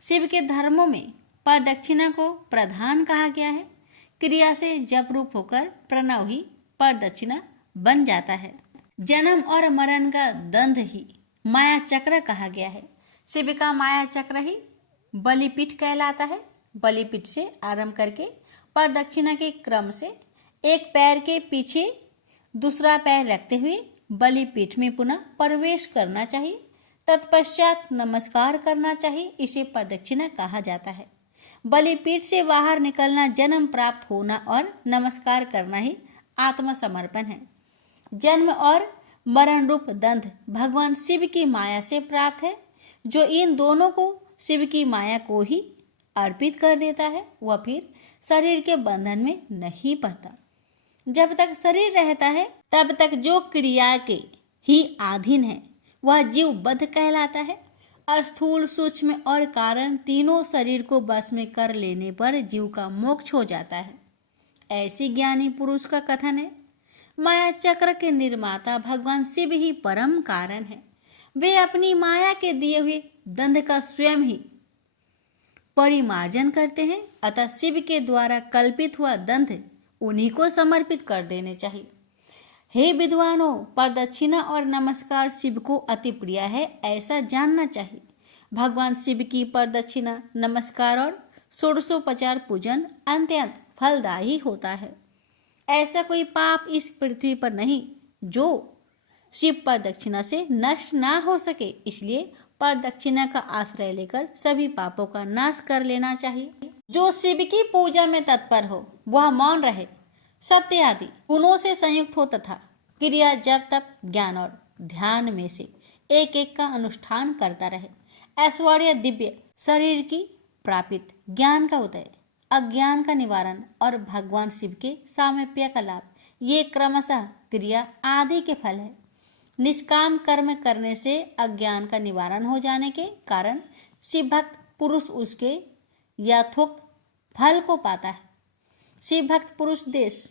शिव के धर्मों में प्रदक्षिणा को प्रधान कहा गया है। क्रिया से जप रूप होकर प्रणव ही प्रदक्षिणा बन जाता है। जन्म और मरण का दंड ही माया चक्र कहा गया है। शिव का माया चक्र ही बलिपीठ कहलाता है। बलिपीठ से आरंभ करके प्रदक्षिणा के क्रम से एक पैर के पीछे दूसरा पैर रखते हुए बलिपीठ में पुनः प्रवेश करना चाहिए। तत्पश्चात नमस्कार करना चाहिए। इसे प्रदक्षिणा कहा जाता है। बलिपीठ से बाहर निकलना जन्म प्राप्त होना और नमस्कार करना ही आत्मसमर्पण है। जन्म और मरण रूप दंड भगवान शिव की माया से प्राप्त है। जो इन दोनों को शिव की माया को ही अर्पित कर देता है वह फिर शरीर के बंधन में नहीं पड़ता। जब तक शरीर रहता है तब तक जो क्रिया के ही अधीन है वह जीवबद्ध कहलाता है। स्थूल, सूक्ष्म और कारण तीनों शरीर को बस में कर लेने पर जीव का मोक्ष हो जाता है। ऐसी ज्ञानी पुरुष का कथन है। माया चक्र के निर्माता भगवान शिव ही परम कारण है। वे अपनी माया के दिए हुए दंड का स्वयं ही परिमार्जन करते हैं। अतः शिव के द्वारा कल्पित हुआ दंड उन्हीं को समर्पित कर देने चाहिए। हे विद्वानों, प्रदक्षिणा और नमस्कार शिव को अति प्रिय है ऐसा जानना चाहिए। भगवान शिव की प्रदक्षिणा, नमस्कार और षोडशोपचार पूजन अत्यंत फलदायी होता है। ऐसा कोई पाप इस पृथ्वी पर नहीं जो शिव प्रदक्षिणा से नष्ट ना हो सके। इसलिए प्रदक्षिणा का आश्रय लेकर सभी पापों का नाश कर लेना चाहिए। जो शिव की पूजा में तत्पर हो वह मौन रहे, सत्य आदि गुणों से संयुक्त हो तथा क्रिया, जप, तप, ज्ञान और ध्यान में से एक एक का अनुष्ठान करता रहे। ऐश्वर्य दिव्य शरीर की प्राप्ति, ज्ञान का उदय, अज्ञान का निवारण और भगवान शिव के सामीप्य का लाभ, ये क्रमशः क्रिया आदि के फल है। निष्काम कर्म करने से अज्ञान का निवारण हो जाने के कारण शिव भक्त पुरुष उसके यथोक्त फल को पाता है। शिव भक्त पुरुष देश,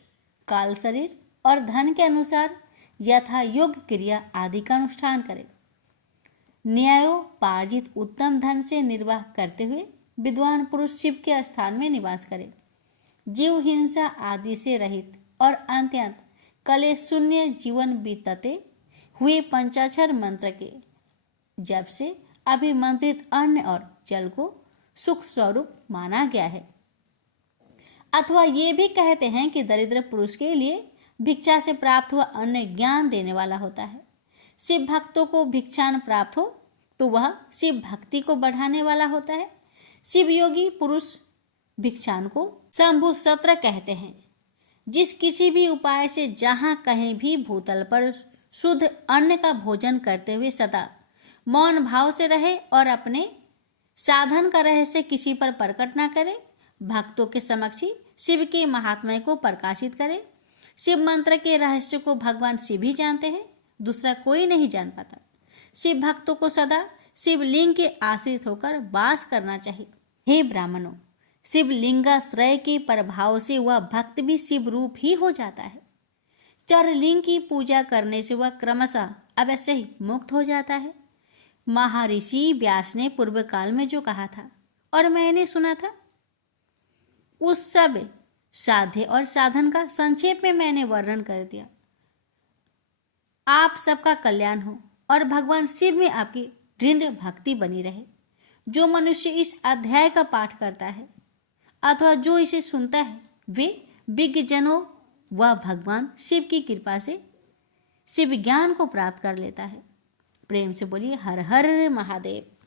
काल, शरीर और धन के अनुसार यथा योग्य क्रिया आदि का अनुष्ठान करे। न्यायोपार्जित उत्तम धन से निर्वाह करते हुए विद्वान पुरुष शिव के स्थान में निवास करे। जीव हिंसा आदि से रहित और अत्यंत कलेश शून्य जीवन बीतते हुए पंचाक्षर मंत्र के जप से अभिमंत्रित अन्न और जल को सुख स्वरूप माना गया है। अथवा ये भी कहते हैं कि दरिद्र पुरुष के लिए भिक्षा से प्राप्त हुआ अन्न ज्ञान देने वाला होता है। शिव भक्तों को भिक्षान प्राप्त हो तो वह शिव भक्ति को बढ़ाने वाला होता है। शिव योगी पुरुष भिक्षान को शंभु सत्र कहते हैं। जिस किसी भी उपाय से जहाँ कहीं भी भूतल पर शुद्ध अन्न का भोजन करते हुए सदा मौन भाव से रहे और अपने साधन का रहस्य किसी पर प्रकट न करे, भक्तों के समक्ष शिव के महात्म्य को प्रकाशित करे। शिव मंत्र के रहस्य को भगवान शिव ही जानते हैं, दूसरा कोई नहीं जान पाता। शिव भक्तों को सदा शिवलिंग के आश्रित होकर वास करना चाहिए। हे ब्राह्मणों, शिवलिंगाश्रय के प्रभाव से वह भक्त भी शिव रूप ही हो जाता है। चरलिंग की पूजा करने से वह क्रमशः अवश्य ही मुक्त हो जाता है। महर्षि व्यास ने पूर्व काल में जो कहा था और मैंने सुना था, उस सब साध्य और साधन का संक्षेप में मैंने वर्णन कर दिया। आप सबका कल्याण हो और भगवान शिव में आपकी दृढ़ भक्ति बनी रहे। जो मनुष्य इस अध्याय का पाठ करता है अथवा जो इसे सुनता है, वे विज्ञजनों व भगवान शिव की कृपा से शिव ज्ञान को प्राप्त कर लेता है। प्रेम से बोलिए हर हर महादेव।